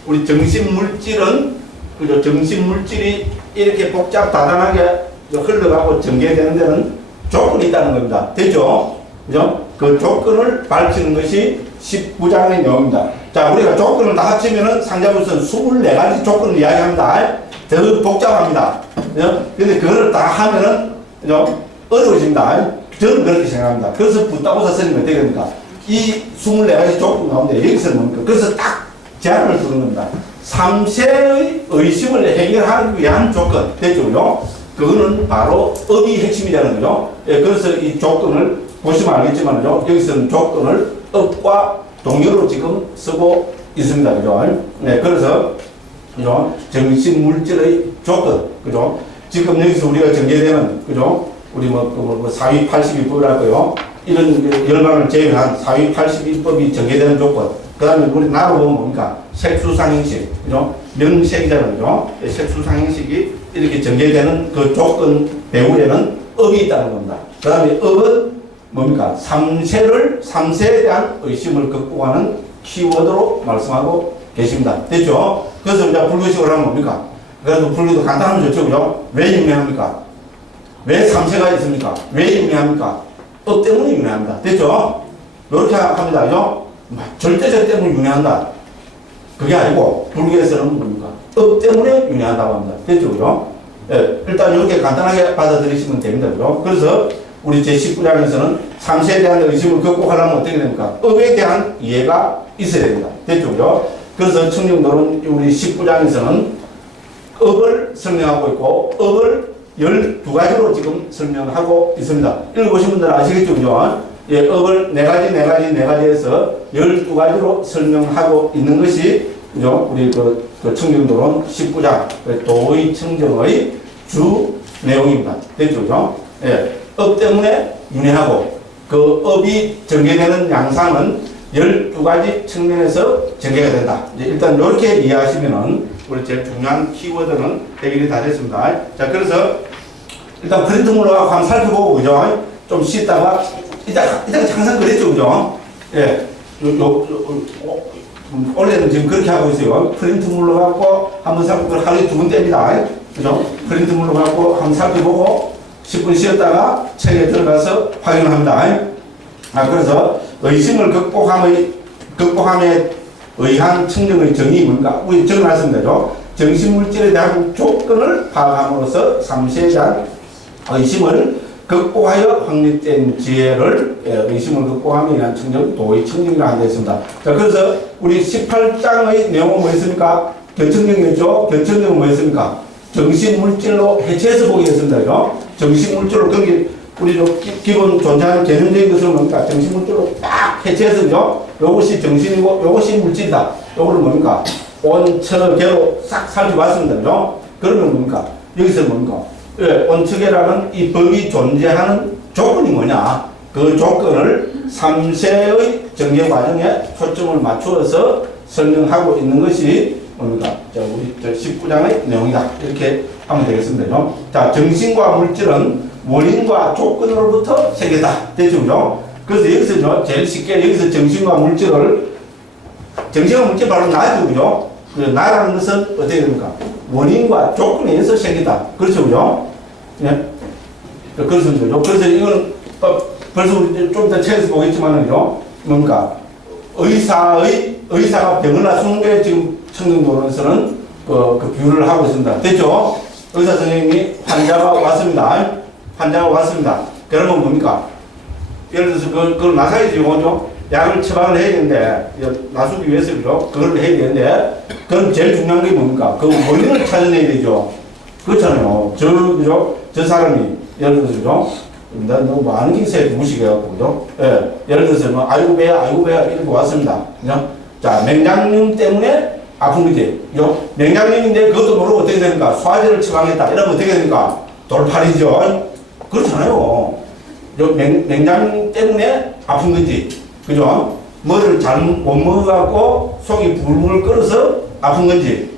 우리 정신물질은 그죠? 정신물질이 이렇게 복잡 다단하게 흘러가고 전개되는 데는 조건이 있다는 겁니다. 됐죠? 그죠? 그 조건을 밝히는 것이 19장의 내용입니다. 자, 우리가 조건을 다 합치면은 상자부서는 24가지 조건을 이야기합니다. 더 복잡합니다. 그죠? 근데 그거를 다 하면은, 그죠? 어려워집니다. 저는 그렇게 생각합니다. 그래서 부타고사 스님이 어떻게 됩니까? 이 24가지 조건 가운데 여기서는 뭡니까? 그래서 딱 제안을 두는 겁니다. 3세의 의심을 해결하기 위한 조건. 됐죠? 그거는 바로 업이 핵심이라는 거죠. 예, 그래서 이 조건을 보시면 알겠지만요. 여기서는 조건을 업과 동료로 지금 쓰고 있습니다. 그죠? 네, 그래서, 그죠? 정신물질의 조건. 그죠? 지금 여기서 우리가 전개되는, 그죠? 우리 사위 82법이랄까요? 이런 열반을 제외한 사위 82법이 전개되는 조건. 그 다음에 우리 나로 보면 뭡니까? 색수상행식. 그죠? 명색이잖아요. 그죠? 색수상행식이 이렇게 전개되는 그 조건 배후에는 업이 있다는 겁니다. 그 다음에 업은 뭡니까? 3세에 대한 의심을 극복하는 키워드로 말씀하고 계십니다. 됐죠? 그래서 이제 불교식으로 하면 뭡니까? 그래도 불교도 간단하면 좋죠. 그죠? 왜 윤회합니까? 왜 3세가 있습니까? 왜 윤회합니까? 업 때문에 윤회합니다. 됐죠? 이렇게 합니다. 그죠? 절대적 때문에 윤회한다. 그게 아니고 불교에서는 뭡니까? 업 때문에 윤회한다고 합니다. 됐죠? 그죠? 예, 일단 이렇게 간단하게 받아들이시면 됩니다. 그죠? 그래서 우리 제19장에서는 3세에 대한 의심을 극복하려면 어떻게 됩니까? 업에 대한 이해가 있어야 됩니다. 됐죠? 그죠? 그래서 청정도는 우리 19장에서는 업을 설명하고 있고, 업을 12가지로 지금 설명하고 있습니다. 읽어보신 분들은 아시겠죠? 그죠? 예, 업을 4가지에서 12가지로 설명하고 있는 것이, 그죠? 우리 그 청정도론 19장, 도의 청정의 주 내용입니다. 됐죠? 그죠? 예. 업 때문에 윤회하고 그 업이 전개되는 양상은 12가지 측면에서 전개가 된다. 이제 일단 이렇게 이해하시면은 우리 제일 중요한 키워드는 해결이 다 됐습니다. 자, 그래서 일단 프린트물로 한번 살펴보고, 그죠? 좀 쉬다가 이따가 항상 그랬죠, 그죠? 예. 원래는 지금 그렇게 하고 있어요. 프린트물로 갖고 한번 살펴보고 하루에 2번 뗍니다. 그죠? 프린트물로 갖고 한번 살펴보고 10분 쉬었다가 책에 들어가서 확인을 합니다. 그래서 의심을 극복함에 의한 청정의 정의가 뭔가 우리 적어놨습니다. 정신물질에 대한 조건을 파악함으로써 3세에 대한 의심을 극복하여 확립된 지혜를 의심을 극복함에 의한 청정, 도의 청정이라 한다 했습니다. 자, 그래서 우리 18장의 내용은 뭐였습니까? 견청정이었죠? 견청정은 뭐였습니까? 정신물질로 해체해서 보겠습니다. 정신물질로 거기 우리 기본 존재하는 개념적인 것은 뭡니까? 정신물질로 딱 해체해서요. 요것이 정신이고 요것이 물질이다. 요거를 뭡니까? 온처계로 싹 살펴봤습니다. 그러면 뭡니까? 여기서 뭡니까? 예, 온척이라는 이 법이 존재하는 조건이 뭐냐? 그 조건을 3세의 정제 과정에 초점을 맞추어서 설명하고 있는 것이 뭡니까? 우리 19장의 내용이다. 이렇게 하면 되겠습니다. 자, 정신과 물질은 원인과 조건으로부터 생겼다. 됐죠? 그죠? 그래서 여기서 제일 쉽게 여기서 정신과 물질을 정신과 물질 바로 나죠. 그죠? 나라는 것은 어떻게 됩니까? 원인과 조건에 의해서 생긴다. 그렇죠? 그죠? 예? 그렇습니다. 그래서 이건 벌써 좀 더 책에서 보겠지만은요, 뭡니까? 의사가 병을 낫는 게 지금 청정도론에서는 그 비유를 하고 있습니다. 됐죠? 의사 선생님이 환자가 왔습니다. 환자가 왔습니다. 그러면 뭡니까? 예를 들어서 그걸 나사야지 요거죠? 약을 처방을 해야 되는데, 나수기 위해서 그죠? 그걸 해야 되는데, 그럼 제일 중요한 게 뭡니까? 그 원인을 찾아내야 되죠. 그렇잖아요. 그죠? 저 사람이, 예를 들어서 그죠? 너무 많은 기세에 무시해갖고, 그죠? 예. 예를 들어서 뭐, 아이고 배야, 이렇게 왔습니다. 그죠? 자, 맹장염 때문에 아픈 거지. 그죠? 맹장염인데 그것도 모르고 어떻게 됩니까? 소화제를 처방했다. 이러면 어떻게 됩니까? 돌팔이죠. 그렇잖아요. 맹장염 때문에 아픈 거지. 그죠? 뭐를 잘못 먹어갖고 속이 불불 끓어서 아픈 건지.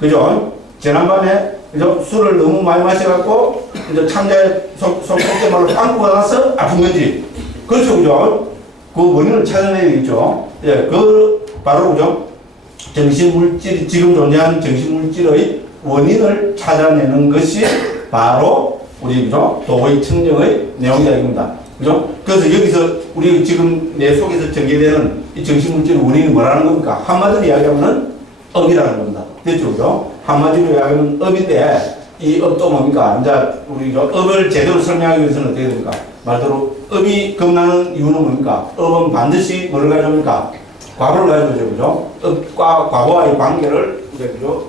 그죠? 지난밤에 그죠? 술을 너무 많이 마셔갖고 이제 창자에 속대말로 빵꾸가 나서 아픈 건지. 그렇죠. 그죠? 그 원인을 찾아내야 되겠죠. 예, 그 바로 그죠? 정신물질, 지금 존재하는 정신물질의 원인을 찾아내는 것이 바로 우리 그죠? 도의 청정의 내용이다 이겁니다. 그죠? 그래서 여기서 우리 지금 내 속에서 전개되는 이 정신물질 원인이 뭐라는 겁니까? 한마디로 이야기하면은 업이라는 겁니다. 됐죠? 그죠? 한마디로 이야기하면 업인데 이 업도 뭡니까? 이제 우리 업을 제대로 설명하기 위해서는 어떻게 됩니까? 말대로 업이 겁나는 이유는 뭡니까? 업은 반드시 뭐를 가져옵니까? 과거를 가져오죠. 그죠? 업과 과거와의 관계를 이제 그죠?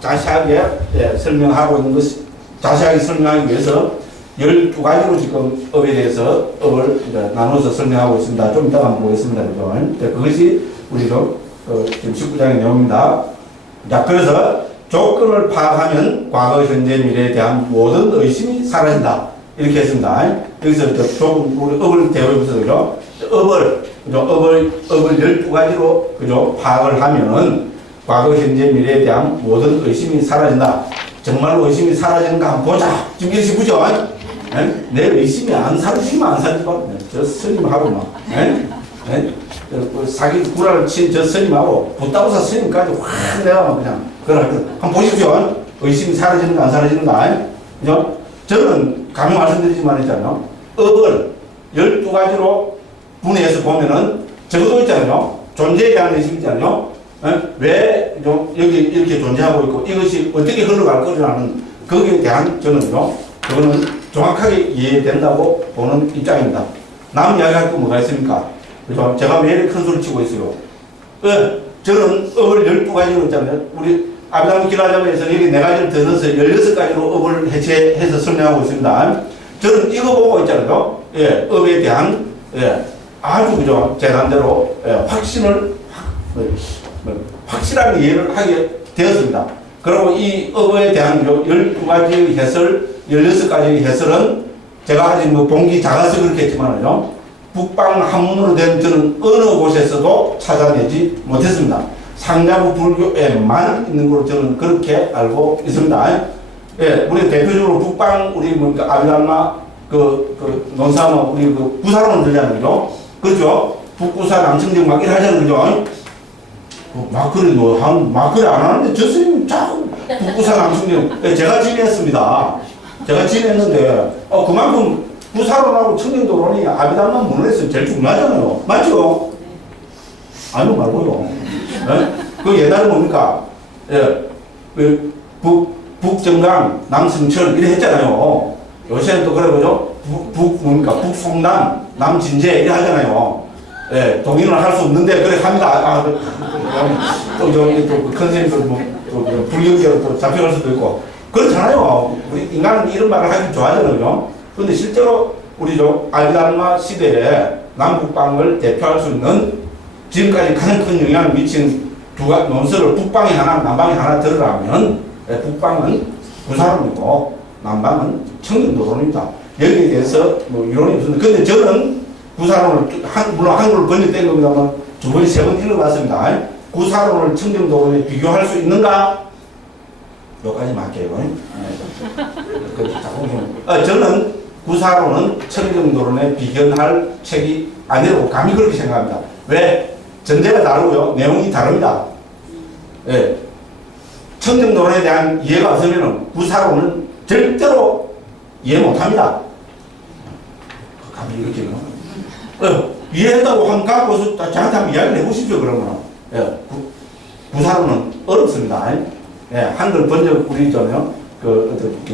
자세하게 설명하고 있는 것이 자세하게 설명하기 위해서 12가지로 지금 업에 대해서 업을 이제 나눠서 설명하고 있습니다. 좀 이따가 한번 보겠습니다. 그죠? 그것이 우리도 지금 19장의 내용입니다. 자, 그래서 조건을 파악하면 과거, 현재, 미래에 대한 모든 의심이 사라진다. 이렇게 했습니다. 여기서 우리 업을 대우해보세요. 그죠? 업을 12가지로 그죠? 파악을 하면은 과거, 현재, 미래에 대한 모든 의심이 사라진다. 정말로 의심이 사라지는가 한번 보자. 지금 이렇게 보죠. 내 의심이 안 사라지면 안 사라지고, 저 스님하고 막, 사기 구라를 친 저 스님하고 부다고사 스님까지 확 내가 그냥, 한번 보십시오. 의심이 사라지는가 안 사라지는가. 그죠? 저는 감히 말씀드리지만 있잖아요. 업을 12가지로 분해해서 보면은 적어도 있잖아요. 존재에 대한 의심 있잖아요. 왜 여기 이렇게 존재하고 있고 이것이 어떻게 흘러갈 거라는 거기에 대한 저는요. 그거는 정확하게 이해된다고 보는 입장입니다. 남 이야기할 거 뭐가 있습니까? 그죠? 제가 매일 큰 소리 치고 있어요. 저는 업을 12가지로 있잖아요. 우리 아비담 기라자에서 여기 4가지를 더 넣어서 16가지로 업을 해체해서 설명하고 있습니다. 저는 이거 보고 있잖아요. 예, 업에 대한, 아주 그죠? 제 나름대로, 확실하게 이해를 하게 되었습니다. 그리고 이 업에 대한 12가지의 해설, 16가지의 해설은 제가 아직 봉기 작아서 그렇겠지만요. 북방 한문으로 된 저는 어느 곳에서도 찾아내지 못했습니다. 상자부 불교에만 있는 걸로 저는 그렇게 알고 있습니다. 예, 우리 대표적으로 북방, 우리 아비달마, 논사마, 우리 부사론을 들잖아요. 그렇죠? 북구사 남청정 막 이래 하잖아요. 그죠? 막걸리 막걸리 안 하는데 저 스님 자꾸 북구사 남청정, 제가 지냈습니다. 제가 지냈는데, 그만큼 부사론하고 청정도론이 아비달마 문헌에서 제일 중요하잖아요. 맞죠? 아니요 말고요. 그 옛날에 뭡니까? 북정강, 남승천 이래 했잖아요. 요새는 또 그래 보죠? 북송남, 남진제 이래 하잖아요. 동의는 할 수 없는데 그래 합니다. 또 컨셉들 불경계로 또 잡혀갈 수도 있고 그렇잖아요. 우리 인간은 이런 말을 하기 좋아하잖아요. 그런데 실제로 우리 아비달마 시대에 남북방을 대표할 수 있는 지금까지 가장 큰 영향을 미친 논설을 북방이 하나, 남방이 하나 들으라면 북방은 부사론이고 난방은 청정도로입니다. 여기에 대해서 뭐 이론이 없습니다. 근데 저는 구사론을, 물론 한글로 번역된 겁니다만 두 번, 세 번 읽어봤습니다. 구사론을 청정도로에 비교할 수 있는가? 여기까지 맞게요. 저는 구사론은 청정도론에 비견할 책이 아니라고 감히 그렇게 생각합니다. 왜? 전제가 다르고요. 내용이 다릅니다. 예. 청정도론에 대한 이해가 없으면 구사론은 절대로 이해 못합니다. 감히 이렇게 이해했다고 하면 갖고서 저한테 한번 이야기를 해보십시오. 그러면 예. 구사론은 어렵습니다. 예. 한글 번역 우리 있잖아요.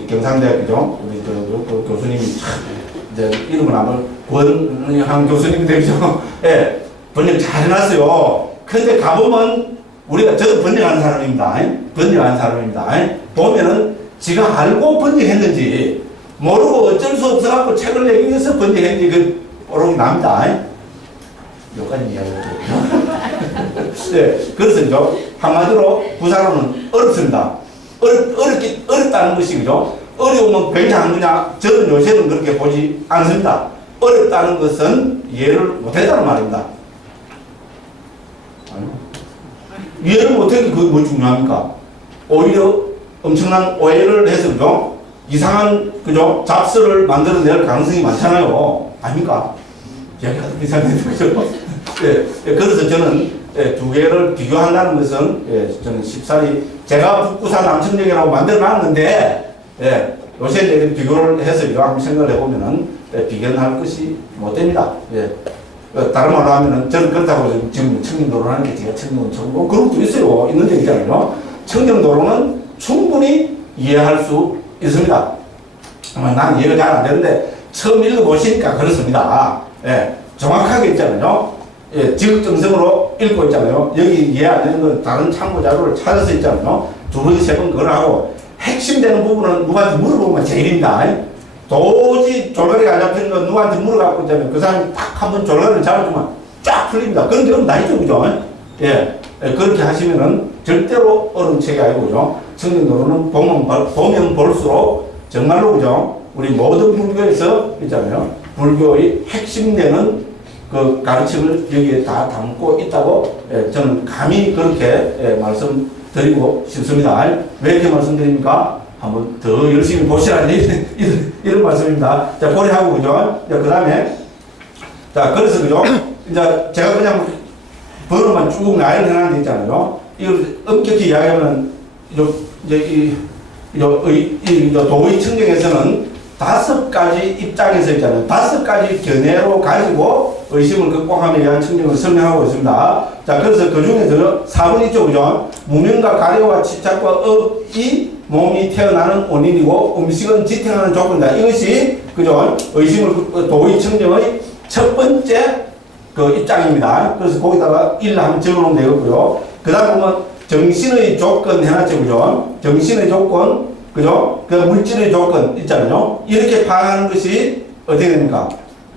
경상대학교죠. 우리 그 교수님이 참 이제 이름은 아마 권한 교수님 되죠. 예. 번역 잘 해놨어요. 근데 가보면 저도 번역하는 사람입니다. 번역하는 사람입니다. 보면은 지가 알고 번역했는지 모르고 어쩔 수 없어갖고 책을 내기 위해서 번역했는지 그 오록이 납니다. 여기까지 이야기를 네, 그래서 이제 한마디로 구사론은 어렵습니다. 어렵다는 것이 그죠? 어려우면 괜찮은 거냐? 저는 요새는 그렇게 보지 않습니다. 어렵다는 것은 이해를 못했다는 말입니다. 이해를 못해도 그게 뭐 중요합니까? 오히려 엄청난 오해를 해서 그죠? 이상한 그죠? 잡스를 만들어낼 가능성이 많잖아요. 아닙니까? 제가 이상해서 그죠? 예, 그래서 저는 두 개를 비교한다는 것은 저는 쉽사리 제가 북구사 남천역이라고 만들어놨는데 요새 이제 비교를 해서 이거 한번 생각을 해보면은 비견할 것이 못 됩니다. 다른 말로 하면은 저는 그렇다고 지금 청정도로를 하는 게 제가 청정도로 처음 그런 것도 있어요. 있는 데 있잖아요. 청정도로는 충분히 이해할 수 있습니다. 난 이해가 잘 안 되는데 처음 읽어보시니까 그렇습니다. 정확하게 있잖아요. 지극정성으로 읽고 있잖아요. 여기 이해 안 되는 건 다른 참고 자료를 찾아서 있잖아요. 두 번, 세 번 그걸 하고 핵심되는 부분은 누구한테 물어보면 제일입니다. 도저히 졸라리가 안 잡히는 건 누구한테 물어갖고 있잖아요. 그 사람이 딱 한 번 졸라리를 잡아주면 쫙 풀립니다. 그런 경우는 다 있죠, 그죠? 그렇게 하시면은 절대로 어려운 책이 아니고, 그죠? 청정도로는 보면 볼수록 정말로, 그죠? 우리 모든 불교에서 있잖아요. 불교의 핵심되는 그 가르침을 여기에 다 담고 있다고 저는 감히 그렇게 말씀드리고 싶습니다. 왜 이렇게 말씀드립니까? 한번 더 열심히 보시라는 이런 말씀입니다. 자, 고려하고, 그죠? 그 다음에, 자, 그래서, 그죠? 이제 제가 그냥 번호만 쭉 나열을 해놨는 데 있잖아요. 이걸 엄격히 이야기하면, 이제 도의 청정에서는 5가지 입장에서 있잖아요. 5가지 견해로 가지고 의심을 극복함에 대한 청정을 설명하고 있습니다. 자, 그래서 그 중에서 4번 있죠, 그죠? 무명과 가려와 집착과 업이 몸이 태어나는 원인이고 음식은 지탱하는 조건이다. 이것이, 그죠? 의심을, 도의 청정의 첫 번째 그 입장입니다. 그래서 거기다가 1 한번 적어 놓으면 되겠고요. 그 다음 보면 정신의 조건 해놨죠, 그죠? 정신의 조건, 그죠? 그 물질의 조건 있잖아요. 이렇게 파악하는 것이 어떻게 됩니까?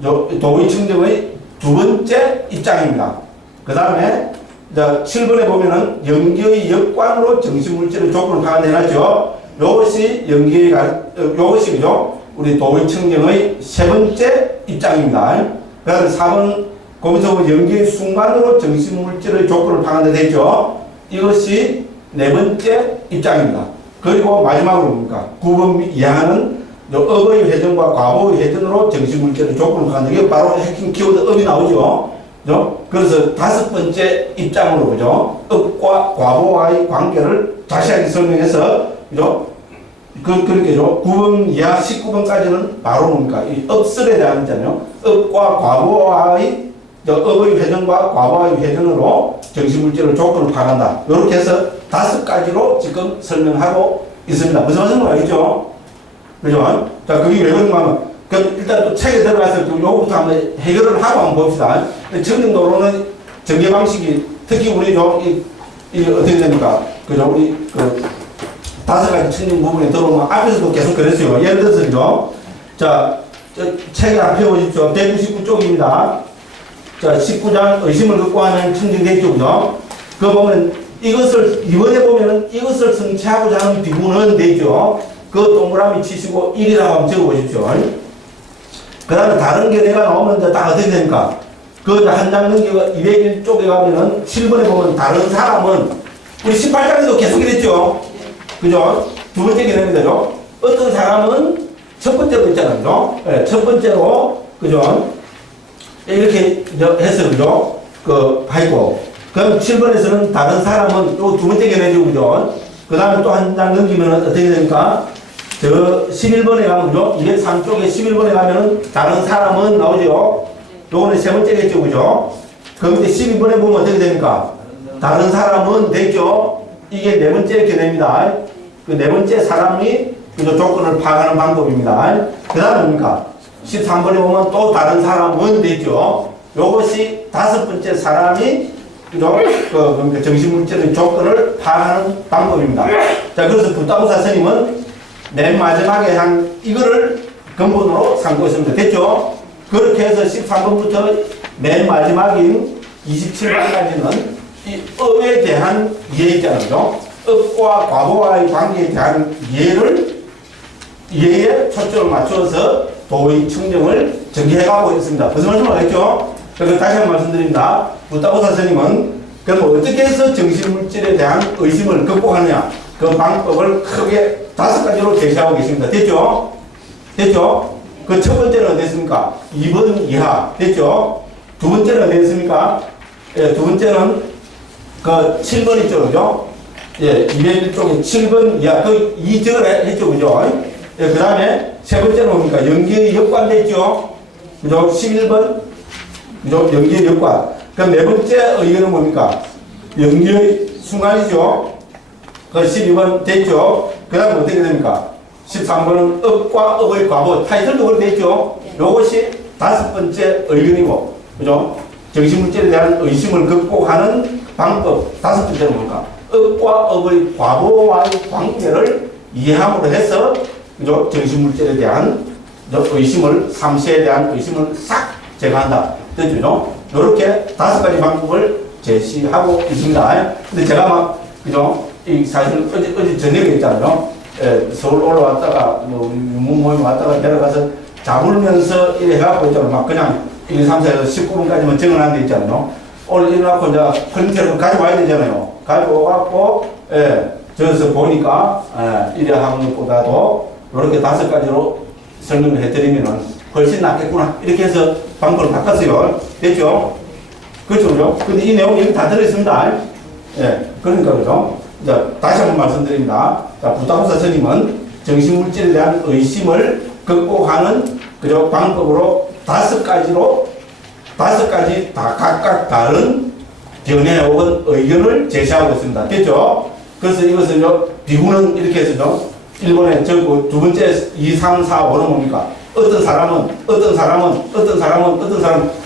도의 청정의 두 번째 입장입니다. 그 다음에 7번에 보면은 연기의 역관으로 정신물질의 조건을 파악해놨죠. 이것이 이것이 그죠? 우리 도의 청정의 세 번째 입장입니다. 그 다음에 4번 거기서 연기의 순간으로 정신물질의 조건을 파악한다 됐죠. 이것이 네 번째 입장입니다. 그리고 마지막으로 뭡니까? 9번 이하는 업의 회전과 과보의 회전으로 정신물질의 조건을 파악한다. 이게 바로 핵심 키워드 업이 나오죠. 그죠? 그래서 5번째 입장으로, 그죠? 업과 과보와의 관계를 자세하게 설명해서, 그죠? 그렇게죠. 9번 이하 19번까지는 바로 뭡니까? 이 업설에 대한 있잖아요. 업과 과보와의, 업의 회전과 과보와의 회전으로 정신물질의 조건을 파악한다. 이렇게 해서 5가지로 지금 설명하고 있습니다. 무슨 말씀인지 알겠죠? 그죠? 자, 그게 왜 그런가 하면, 일단 또 책에 들어가서 요거부터 한번 해결을 하고 한번 봅시다. 청정도로는 전개 방식이 특히 우리 어떻게 됩니까? 그죠? 우리 5가지 청정 부분에 들어오면 앞에서도 계속 그랬어요. 예를 들어서, 그죠? 자, 책에 앞에 보십시오. 169쪽입니다. 자, 19장 의심을 극복하는 청정대죠, 그죠? 그거 보면 이번에 보면은 이것을 성취하고자 하는 비구는 되죠. 그 동그라미 치시고 1이라고 한번 적어보십시오. 그 다음에 다른 게 내가 나오면 이제 다 어떻게 됩니까? 그 한 장 넘기고 201쪽에 가면은 7번에 보면 다른 사람은 우리 18장에도 계속 이랬죠? 그죠? 두 번째 개념이죠? 어떤 사람은 첫 번째로 있잖아요. 그죠? 네, 첫 번째로, 그죠? 이렇게 해서, 그죠? 하이고. 그럼 7번에서는 다른 사람은 또 두 번째 개념이죠. 그죠? 그 다음에 또 한 장 넘기면 어떻게 됩니까? 저 11번에 가면, 그죠? 203쪽에 11번에 가면은 다른 사람은 나오죠? 요거는 세 번째겠죠. 그죠? 그럼 이제 12번에 보면 어떻게 됩니까? 다른 사람은 됐죠? 이게 네 번째 개념입니다. 그 네 번째 사람이 그죠? 조건을 파악하는 방법입니다. 그 다음에 뭡니까? 13번에 보면 또 다른 사람은 됐죠? 요것이 다섯 번째 사람이 그죠? 그러니까 정신물질의 조건을 파악하는 방법입니다. 자, 그래서 부타고사 선생님은 맨 마지막에 한 이거를 근본으로 삼고 있습니다. 됐죠? 그렇게 해서 13번부터 맨 마지막인 27번까지는 이 업에 대한 이해 있잖아요. 업과 과거와의 관계에 대한 이해에 초점을 맞춰서 도의 측정을 전개해가고 있습니다. 무슨 말씀을 하겠죠? 그래서 다시 한번 말씀드립니다. 부타고사 선생님은 그럼 어떻게 해서 정신물질에 대한 의심을 극복하느냐 그 방법을 크게 5가지로 제시하고 계십니다. 됐죠? 됐죠? 그 첫 번째는 어땠습니까? 2번 이하. 됐죠? 두 번째는 어땠습니까? 예, 두 번째는 그 7번 있죠, 그죠? 예, 201쪽에 7번 이하. 그 2적을 했죠, 그죠? 예, 그 다음에 세 번째는 뭡니까? 연기의 역관 됐죠? 그죠? 11번. 그죠? 연기의 역관. 그럼 네 번째 의견은 뭡니까? 연기의 순간이죠? 그 12번 됐죠? 그 다음에 어떻게 됩니까? 13번은 업과 업의 과보. 타이틀도 그렇게 됐죠? 요것이 다섯 번째 의견이고, 그죠? 정신물질에 대한 의심을 극복하는 방법. 다섯 번째는 뭘까? 업과 업의 과보와의 관계를 이해함으로 해서, 그죠? 정신물질에 대한 의심을, 삼세에 대한 의심을 싹 제거한다. 됐죠? 이렇게 5가지 방법을 제시하고 있습니다. 근데 제가 막, 그죠? 이 사실 어제 저녁에 있잖아요. 예, 서울 올라왔다가, 유문 모임 왔다가 내려가서 잡으면서 이래 해갖고 있잖아요. 막 그냥 1, 2, 3, 4에서 19분까지만 정언한 데 있잖아요. 오늘 일어나고 이제 컴퓨터를 가져와야 되잖아요. 가져와갖고, 예, 저기서 보니까, 예, 이래 하는 것보다도 이렇게 5가지로 설명을 해드리면은 훨씬 낫겠구나. 이렇게 해서 방법을 바꿨어요. 됐죠? 그렇죠, 그죠? 근데 이 내용이 여기 다 들어있습니다. 예, 그러니까, 그죠? 자, 다시 한번 말씀드립니다. 자, 부타고사 선생님은 정신물질에 대한 의심을 극복하는, 그죠? 방법으로 5가지로, 5가지 다 각각 다른 견해 혹은 의견을 제시하고 있습니다. 됐죠? 그래서 이것은 비구는 이렇게 해서죠. 1번에 적고 두 번째 2, 3, 4, 5는 뭡니까? 어떤 사람은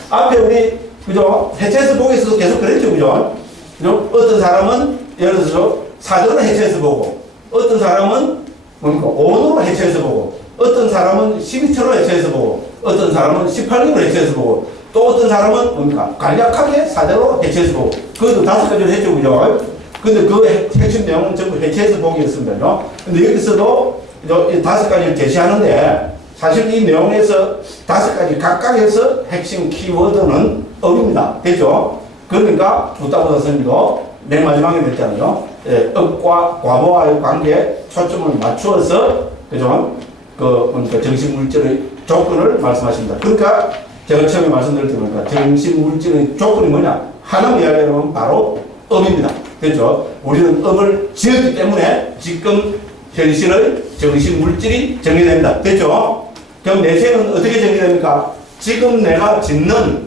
앞에 우리 그죠? 해체해서 보기에서도 계속 그랬죠, 그죠? 그죠? 어떤 사람은 예를 들어서 사전으로 해체해서 보고, 어떤 사람은 뭡니까? 5으로 해체해서 보고, 어떤 사람은 12초로 해체해서 보고, 어떤 사람은 18개로 해체해서 보고, 또 어떤 사람은 뭡니까? 간략하게 사전으로 해체해서 보고, 그것도 5가지로 했죠, 그죠? 근데 그 핵심 내용은 전부 해체해서 보기였습니다. 근데 여기서도 5가지를 제시하는데, 사실 이 내용에서 5가지 각각에서 핵심 키워드는 업입니다. 됐죠? 그러니까 부타고사 선생님도 맨 마지막에 냈잖아요. 예, 업과 과보와의 관계에 초점을 맞추어서, 그죠? 그러니까 정신물질의 조건을 말씀하십니다. 그러니까 제가 처음에 말씀드릴 때 보니까 정신물질의 조건이 뭐냐? 하나만 이야기하면 바로 업입니다. 됐죠? 우리는 업을 지었기 때문에 지금 현실의 정신물질이 정리됩니다. 됐죠? 그럼 내생은 어떻게 정리됩니까? 지금 내가 짓는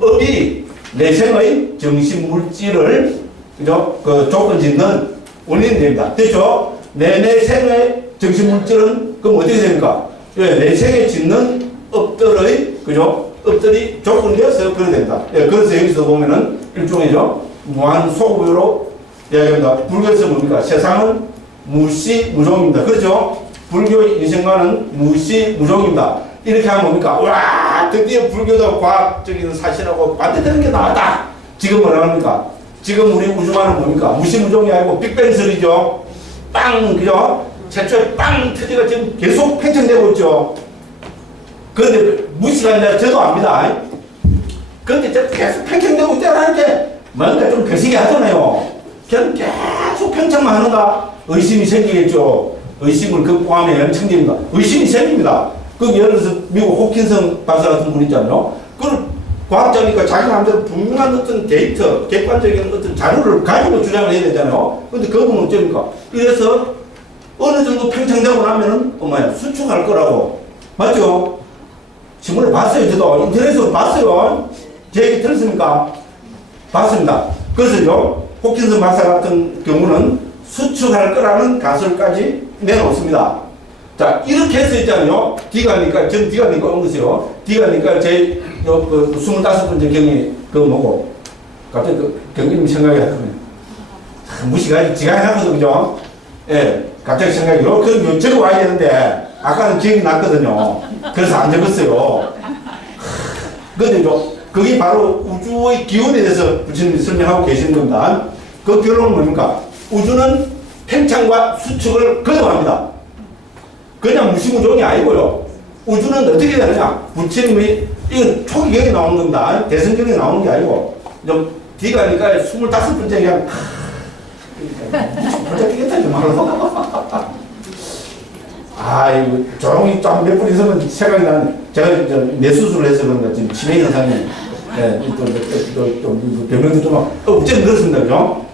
업이 내생의 정신물질을, 그죠? 그 조건 짓는 원인이 됩니다. 됐죠? 내생의 정신물질은 그럼 어떻게 됩니까? 예, 내생에 짓는 업들의, 그죠? 업들이 조건이 되어서 그렇게 됩니다. 예, 그래서 여기서 보면은 일종의죠. 무한소급으로 이야기합니다. 불교에서 뭡니까? 세상은 무시무종입니다. 그렇죠? 불교의 인생관은 무시무종입니다. 이렇게 하면 뭡니까? 와, 드디어 불교도 과학적인 사실하고 반대되는 게 나왔다. 지금 뭐라 합니까? 지금 우리 우주만은 뭡니까? 무시무종이 아니고 빅뱅 소리죠. 빵, 그죠? 최초에 빵 터지가 지금 계속 팽창되고 있죠. 그런데 무시가 아니라 저도 압니다. 그런데 저 계속 팽창되고 있다는 게 뭔가 좀 거시기 하잖아요. 그냥 계속 팽창만 하는가? 의심이 생기겠죠. 의심을 극복하면 염증됩니다. 의심이 생깁니다. 그 예를 들어서 미국 호킨슨 박사 같은 분 있잖아요. 그걸 과학자니까 자기 마음대로 분명한 어떤 데이터, 객관적인 어떤 자료를 가지고 주장을 해야 되잖아요. 근데 그분은 어쩌니까? 이래서 어느 정도 팽창되고 나면은, 수축할 거라고. 맞죠? 신문을 봤어요, 저도. 인터넷으로 봤어요. 제 얘기 들었습니까? 봤습니다. 그래서요, 호킨슨 박사 같은 경우는 수축할 거라는 가설까지 내놓습니다. 자, 이렇게 해서 있잖아요. D가니까, 전 D가니까 온 것이요. D가니까 제 25번째 경위, 뭐고. 갑자기 경기님 생각이 나거든요. 무시가 지가 해놨거든, 그죠? 예, 갑자기 생각이, 그 적어 와야 되는데, 아까는 기억이 났거든요. 그래서 안 적었어요. 근데 그게 바로 우주의 기운에 대해서 부처님이 설명하고 계시는 겁니다. 그 결론은 뭡니까? 우주는 팽창과 수축을 거듭합니다. 그냥 무시무종이 아니고요. 우주는 어떻게 되느냐? 부처님이, 이건 초기경에 나오는 겁니다. 대성경에 나오는 게 아니고, D가니까 25번째 그냥, 벌써 뛰겠다, 정말로. 이거 조용히 좀 몇 분 있으면 생각이 나는, 제가 뇌 수술을 해서 그런가, 지금 치매 현상이, 변명도 좀, 어쨌든 그렇습니다. 그죠?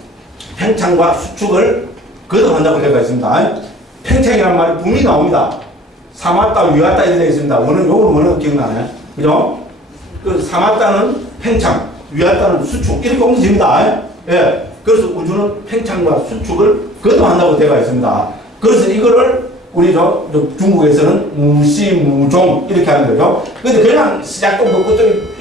팽창과 수축을 거듭한다고 되어 있습니다. 팽창이라는 말이 분명히 나옵니다. 사마따, 위왔따 이렇게 되어 있습니다. 요거는 기억나네. 그죠? 그 사마따는 팽창, 위왔따는 수축, 이렇게 옮겨집니다. 예. 그래서 우주는 팽창과 수축을 거듭한다고 되어 있습니다. 그래서 이거를 우리 중국에서는 무시무종 이렇게 하는 거죠. 근데 그냥 시작도 뭐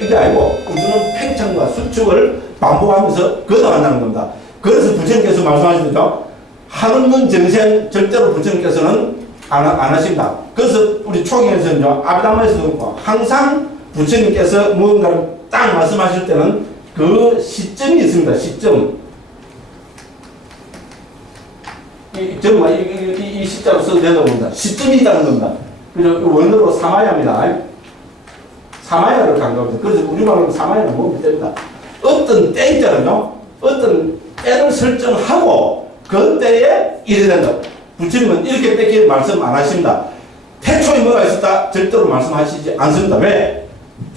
이게 아니고 우주는 팽창과 수축을 반복하면서 거듭한다는 겁니다. 그래서 부처님께서 말씀하시죠. 한없는 정생 절대로 부처님께서는 안 하십니다. 그래서 우리 초기에서는요, 아비담마에서도 그렇고 항상 부처님께서 무언가를 딱 말씀하실 때는 그 시점이 있습니다. 시점. 이 시자로 써도 된다고 봅니다. 시점이 있다는 겁니다. 그래서 원어로 사마야입니다. 사마야를 강조합니다. 그래서 우리말로 사마야는 뭐면 됩니다. 어떤 때 있잖아요. 어떤 때를 설정하고 그 때에 이래 된다. 부처님은 이렇게 뺏길 말씀 안 하십니다. 태초에 뭐가 있었다? 절대로 말씀하시지 않습니다. 왜?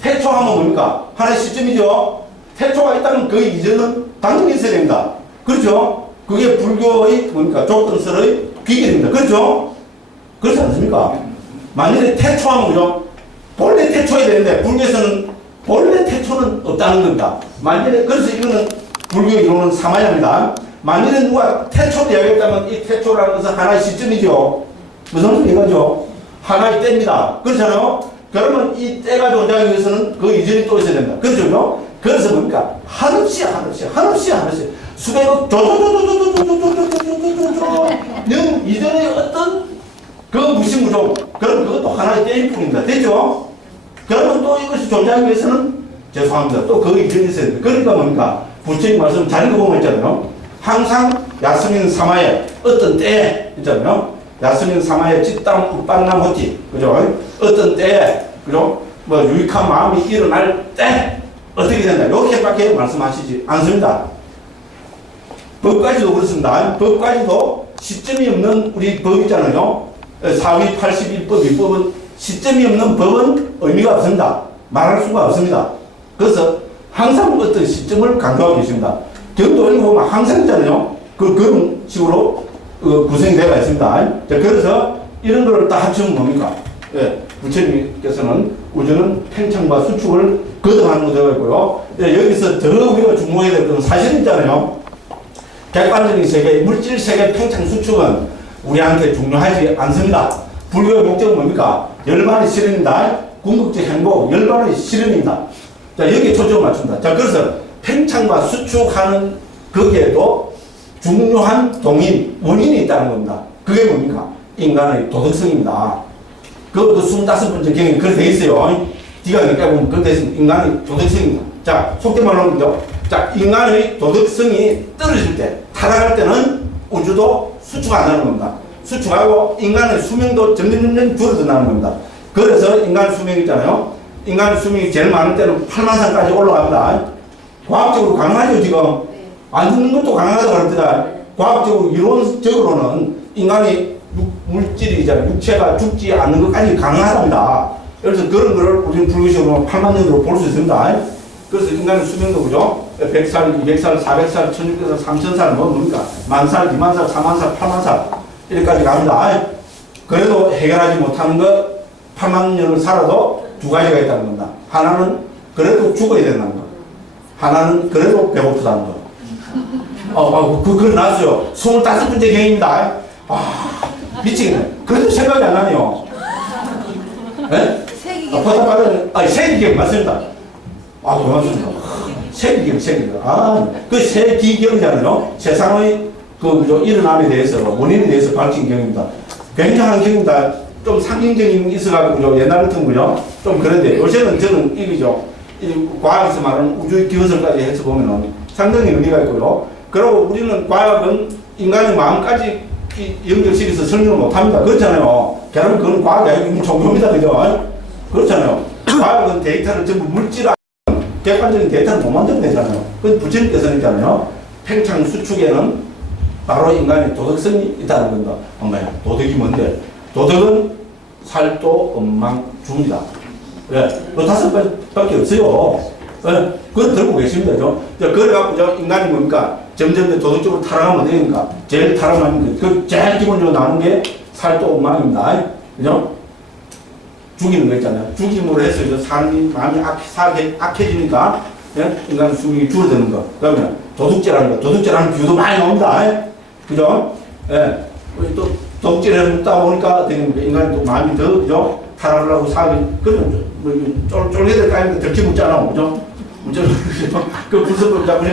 태초하면 뭡니까? 하나의 시점이죠. 태초가 있다면 그 이전은 당연히 있어야 됩니다. 그렇죠? 그게 불교의 조건설의 비결입니다. 그렇죠? 그렇지 않습니까? 만일에 태초하면 그죠? 본래 태초해야 되는데 불교에서는 본래 태초는 없다는 겁니다. 만일에 그래서 이거는 불교 이론은 사마야입니다. 만일에 누가 태초를 이야기했다면 이 태초라는 것은 하나의 시점이죠. 무슨 소리 이거죠? 하나의 때입니다. 그렇잖아요? 그러면 이 때가 존재하기 위해서는 그 이전이 또 있어야 된다. 그렇죠? 그래서 뭡니까? 한없이 수백억 이전의 어떤 그 무시무종 그럼 그것도 하나의 때일 뿐입니다. 됐죠? 그러면 또 이것이 존재하기 위해서는 죄송합니다. 또 그 이전이 있어야 됩니다. 그러니까 뭡니까? 부처님 말씀 잘 읽어보면 있잖아요. 항상 야스민 사마에 어떤 때에 있잖아요. 야스민 사마에 찌땀 우빤남 호티 그죠? 어떤 때에 그죠? 유익한 마음이 일어날 때 어떻게 된다. 이렇게밖에 말씀하시지 않습니다. 법까지도 그렇습니다. 법까지도 시점이 없는 우리 법이잖아요. 사위 81법, 위법은 시점이 없는 법은 의미가 없습니다. 말할 수가 없습니다. 그래서 항상 어떤 시점을 강조하고 계십니다. 경도 읽고 보면 항상 있잖아요. 그런 식으로 구성이 되어 있습니다. 자, 그래서 이런 거를 다 합치면 뭡니까? 예, 부처님께서는 우주는 팽창과 수축을 거듭하는 거 되어 있고요. 예, 여기서 더 우리가 주목해야 될 것은 사실 있잖아요. 객관적인 세계, 물질 세계 팽창 수축은 우리한테 중요하지 않습니다. 불교의 목적은 뭡니까? 열반의 실현입니다. 궁극적 행복, 열반의 실현입니다. 자, 여기에 초점을 맞춘다. 자, 그래서 팽창과 수축하는 거기에도 중요한 동인, 원인이 있다는 겁니다. 그게 뭡니까? 인간의 도덕성입니다. 그 25번째 경에 그렇게 되어 있어요. 뒤가 그러니까 보면 그렇게 되어 있습니다. 인간의 도덕성입니다. 자, 속된 말로 하면 자, 인간의 도덕성이 떨어질 때, 타락할 때는 우주도 수축 안 하는 겁니다. 수축하고 인간의 수명도 점점 줄어드는 겁니다. 그래서 인간 수명이 있잖아요. 인간 수명이 제일 많은 때는 8만 살까지 올라갑니다. 과학적으로 가능하죠, 지금? 안 듣는 것도 가능하다고 그럽니다. 과학적으로, 이론적으로는 인간이 물질이잖아요. 육체가 죽지 않는 것까지 가능하답니다. 그래서 그런 거를 우리는 불교식으로 8만 년으로 볼 수 있습니다. 그래서 인간의 수명도 그죠? 100살, 200살, 400살, 1600살, 3000살, 뭐 뭡니까? 10,000살, 20,000살, 40,000살, 80,000살. 이렇게까지 갑니다. 그래도 해결하지 못하는 것 8만 년을 살아도 두 가지가 있다는 겁니다. 하나는 그래도 죽어야 된다는 거. 하나는 그래도 배고프다는 거. 그걸 놨어요. 25번째 경입니다. 미치겠네. 그래도 생각이 안 나네요. 예? 세기경 맞습니다. 고맙습니다. 세기경. 그 세기경이잖아요. 세상의 일어남에 대해서, 원인에 대해서 밝힌 경입니다. 굉장한 경입니다. 좀 상징적인 있어가지고, 옛날 같은 거죠. 좀 그런데, 요새는 저는 이거죠. 과학에서 말하는 우주의 기원설까지 해서 보면은 상당히 의미가 있고요. 그리고 우리는 과학은 인간의 마음까지 연결시켜서 설명을 못 합니다. 그렇잖아요. 그러면 그건 과학이 아니고 이미 종교입니다. 그죠? 그렇잖아요. 과학은 데이터를 전부 물질, 객관적인 데이터를 못 만들면 되잖아요. 그건 부처님께서는 있잖아요. 팽창 수축에는 바로 인간의 도덕성이 있다는 겁니다. 엄마야, 도덕이 뭔데? 도덕은 살도 엉망줍니다. 예, 그 5가지밖에 없어요. 예, 그걸 들고 계십니다. 그래갖고 인간이 뭡니까? 점점 도덕적으로 타락하면 되니까 제일 타락하는 그 제일 기본적으로 나오는 게 살도 엉망입니다. 그죠? 죽이는 거 있잖아요. 죽임으로 해서 사람이 마음이 악해지니까 예? 인간 수명이 줄어드는 거. 그러면 도둑질하는 거. 도둑질하는 비유도 많이 나옵니다. 그죠? 예. 또 도둑질을 했다 보니까 인간이 또 마음이 더 그죠? 타락을 하고 사기. 그러면 쫄개들 까니까 들키 묻잖아. 그죠? 그 불석으로 잡고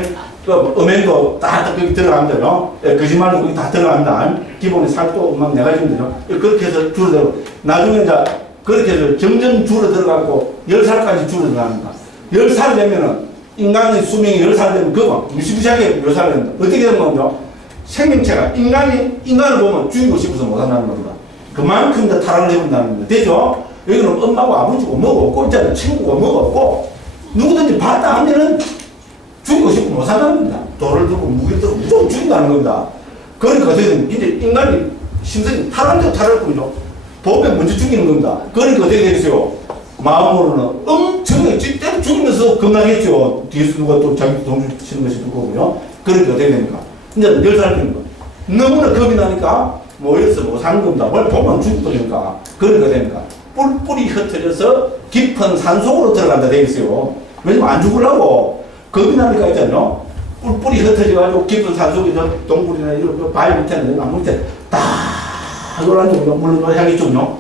그 음행도 다 거기 들어갑니다. 예, 거짓말도 거기 다 들어갑니다. 기본에 살도 막 내가지면 그렇게 해서 줄어들고 나중에 이제 그렇게 해서 점점 줄어들어가고 10살까지 줄어들어갑니다. 10살 되면은 인간의 수명이 10살 되면 그거 무시무시하게 묘사를 합니다. 어떻게 되는 거죠? 생명체가 인간을 보면 죽이고 싶어서 못한다는 겁니다. 그만큼 더 타락을 해본다는 겁니다. 되죠? 여기는 엄마고 아버지고 뭐고 없고 있잖아요. 친구고 뭐고 없고 누구든지 봤다 하면은 죽이고 싶으면 못한다는 겁니다. 돌을 들고 무기를 들고 무조건 죽인다는 겁니다. 그러니까 어떻게 되면 이제 인간이 심성이 타락한다고 타락했군요. 법에 먼저 죽이는 겁니다. 그러니까 어떻게 되겠어요? 마음으로는 엄청나게 때로 죽이면서 겁나겠죠. 뒤에서 누가 또 자기 동주 치는 것이 누구고요. 그러니까 어떻게 됩니까? 이제 10살 되는 거. 너무나 겁이 나니까 모여서 못 사는 겁니다. 뭘 보면 죽어버리니까. 그러니까 됩니까? 뿔뿔이 흩어져서 깊은 산속으로 들어간다 되겠어요. 왜냐면 안 죽으려고 겁이 나니까 있잖아요. 뿔뿔이 흩어져가지고 깊은 산속에서 동굴이나 이런 바위 밑에는 나무 밑에 딱 놀아주고 물론 향이좀요.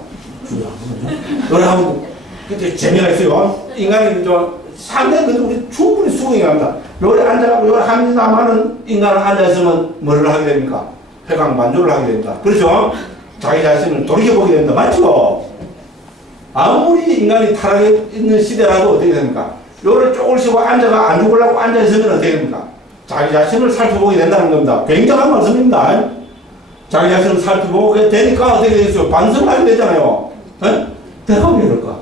노래하면 그때 재미가 있어요. 인간이 상당히 근데 우리 충분히 수긍이 갑니다. 요래 앉아가고 요래 한나마는 인간은 앉아있으면 뭐를 하게 됩니까? 회광만족을 하게 됩니다. 그렇죠? 자기 자신을 돌이켜보게 됩니다. 맞죠? 아무리 인간이 타락해 있는 시대라도 어떻게 됩니까? 요래 쪼글씩 앉아가 안 죽으려고 앉아있으면 어떻게 됩니까? 자기 자신을 살펴보게 된다는 겁니다. 굉장한 말씀입니다. 자기 자신을 살펴보게 되니까 어떻게 되겠어요? 반성하게 되잖아요. 에? 내가 왜 이럴까?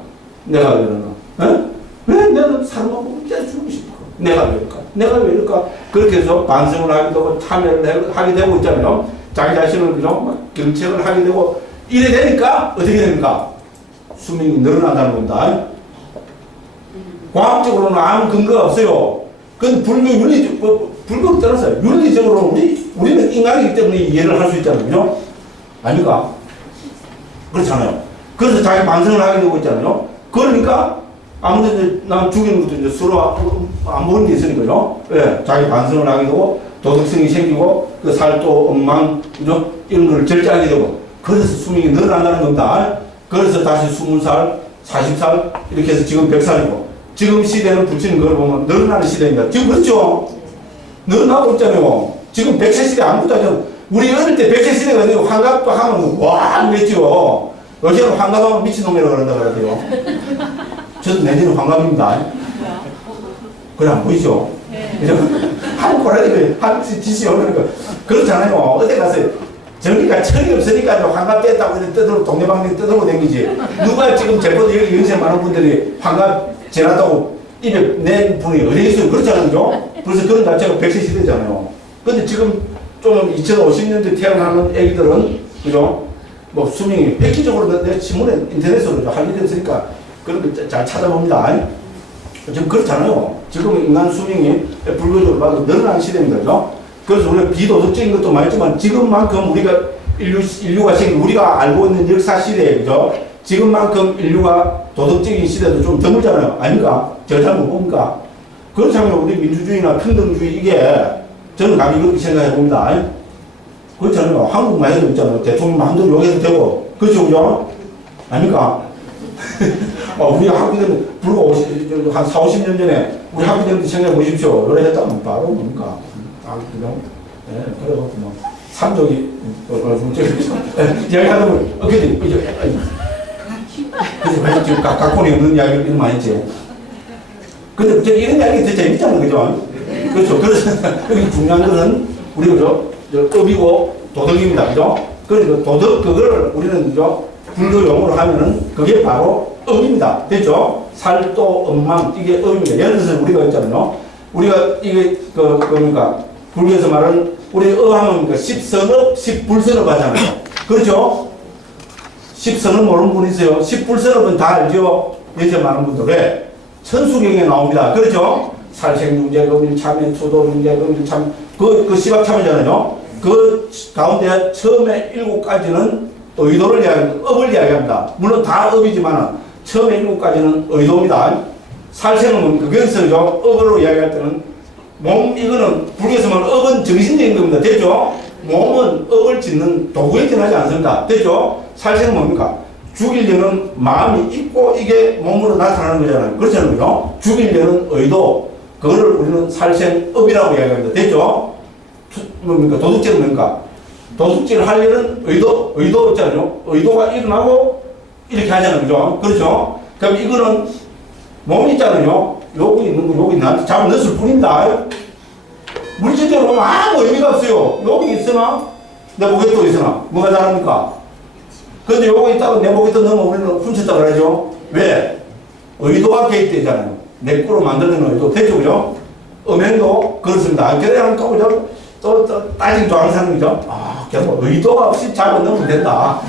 내가 왜 이러나? 왜 내가 사람하고 이제 죽고 싶어? 내가 왜 이럴까? 내가 왜 이럴까? 그렇게 해서 반성을 하게 되고 참여를 하게 되고 있잖아요. 자기 자신을 그죠? 경책을 하게 되고 이래 되니까 어떻게 됩니까? 수명이 늘어난다는 겁니다. 과학적으로는 아무 근거가 없어요. 그건 불교를 떠나서요. 윤리적으로 우리는 인간이기 때문에 이해를 할 수 있잖아요. 그죠? 아닙니까? 그렇잖아요. 그래서 자기 반성을 하게 되고 있잖아요. 그러니까 아무래도 난 죽이는 것도 이제 서로 안 보는 게 있으니까요. 예, 자기 반성을 하게 되고 도덕성이 생기고 그 살도 엉망 그죠? 이런 걸 절제하게 되고 그래서 수명이 늘어난다는 겁니다. 그래서 다시 20살, 40살 이렇게 해서 지금 100살이고 지금 시대는 부처님 그걸 보면 늘어나는 시대입니다. 지금 그렇죠? 늘어나고 있잖아요. 지금 100세 시대 아무것도 아니죠. 우리 어릴 때 100세 시대가 아니고 환갑도 하면 와 그랬죠. 요새는 환갑하면 미친놈이라고 그런다 그러대요. 저도 내년에 환갑입니다. 그래 안 보이죠? 네. 한 꼬라지 한 짓이 오는 거 그렇잖아요. 어디 가서 전기가 철이 없으니까 환갑 뺐다고 이렇게 떠들고 동네방네 떠들고 댕기지. 누가 지금 제보도 여기 연세 많은 분들이 환갑 지났다고 입에 낸 분이 어디 있어요? 그렇잖아요. 그래서 그런 자체가 100세 시대잖아요. 근데 지금 좀 2050년대 태어나는 애기들은, 그죠? 뭐 수명이 획기적으로 내 신문에 인터넷으로 할 일이 없으니까 그런 거 잘 찾아봅니다. 지금 그렇잖아요. 지금 인간 수명이 불교적으로 봐도 늘어나는 시대입니다. 그죠? 그래서 우리가 비도덕적인 것도 많이 있지만 지금만큼 우리가 인류가 생긴 우리가 알고 있는 역사 시대에, 그죠? 지금만큼 인류가 도덕적인 시대도 좀 드물잖아요. 아닌가? 제가 잘못 봅니까? 그렇잖아요. 우리 민주주의나 평등주의 이게 저는 감히 그렇게 생각해 봅니다. 그렇잖아요. 한국만 해도 있잖아요. 대통령 마음대로 욕해도 되고. 그렇죠, 그죠? 아닙니까? 우리 학부들, 불과 한 4, 50년 전에 우리 학부들도 생각해 보십시오. 노래했다면 바로 뭡니까? 그죠? 예, 그래갖고 뭐, 삼족이, 이야기하다 보면, 근데, 그래서 지금 각본이 없는 이야기를 이런 많이 했지. 근데 이런 이야기 더 재밌잖아요, 그죠? 그렇죠. 그래서 여기 중요한 것은 우리 그죠? 업이고 도덕입니다, 그죠? 그러니까 도덕 그거를 우리는 그죠? 불교 용어로 하면은 그게 바로 업입니다, 됐죠? 살도 업망 이게 업입니다. 예를 들어서 우리가 있잖아요. 우리가 이게 그러니까 불교에서 말하는 우리 어하면 그 십선업, 십불선업 하잖아요. 그렇죠? 십선업 모르는 분 있어요. 십불선업은 다 알죠? 연세 많은 분들 왜? 천수경에 나옵니다. 그렇죠? 살생중재, 금일참회, 초도중재, 금일참회, 그 시박참회잖아요. 그 가운데 처음에 7가지는 의도를 이야기합니다. 업을 이야기합니다. 물론 다 업이지만 처음에 7가지는 의도입니다. 살생은 뭡니까? 거기서 업으로 이야기할 때는 이거는 불교에서 말하는 업은 정신적인 겁니다. 됐죠? 몸은 업을 짓는 도구에 지나지 않습니다. 됐죠? 살생은 뭡니까? 죽이려는 마음이 있고 이게 몸으로 나타나는 거잖아요. 그렇잖아요. 죽이려는 의도, 그거를 우리는 살생업이라고 이야기합니다. 됐죠? 뭡니까? 도둑질은 뭡니까? 도둑질을 하려는 의도 있잖아요. 의도가 일어나고 이렇게 하잖아요. 그죠? 그렇죠? 그럼 이거는 몸이 있잖아요. 여기 있는 거 여기 나한테 잡아 넣었을 뿐입니다. 물질적으로 보면 아무 의미가 없어요. 여기 있으나 내 목에 또 있으나 뭐가 다릅니까? 근데 요거 있다고 내 목에 또 넣으면 우리는 훔쳤다 그러죠. 왜? 의도가 개입되잖아요. 내 거로 만드는 의도. 됐죠, 그죠? 음행도 그렇습니다. 그래야 또 따지기 좋아하는 사람이죠. 그냥 의도가 없이 잡아 넣으면 된다.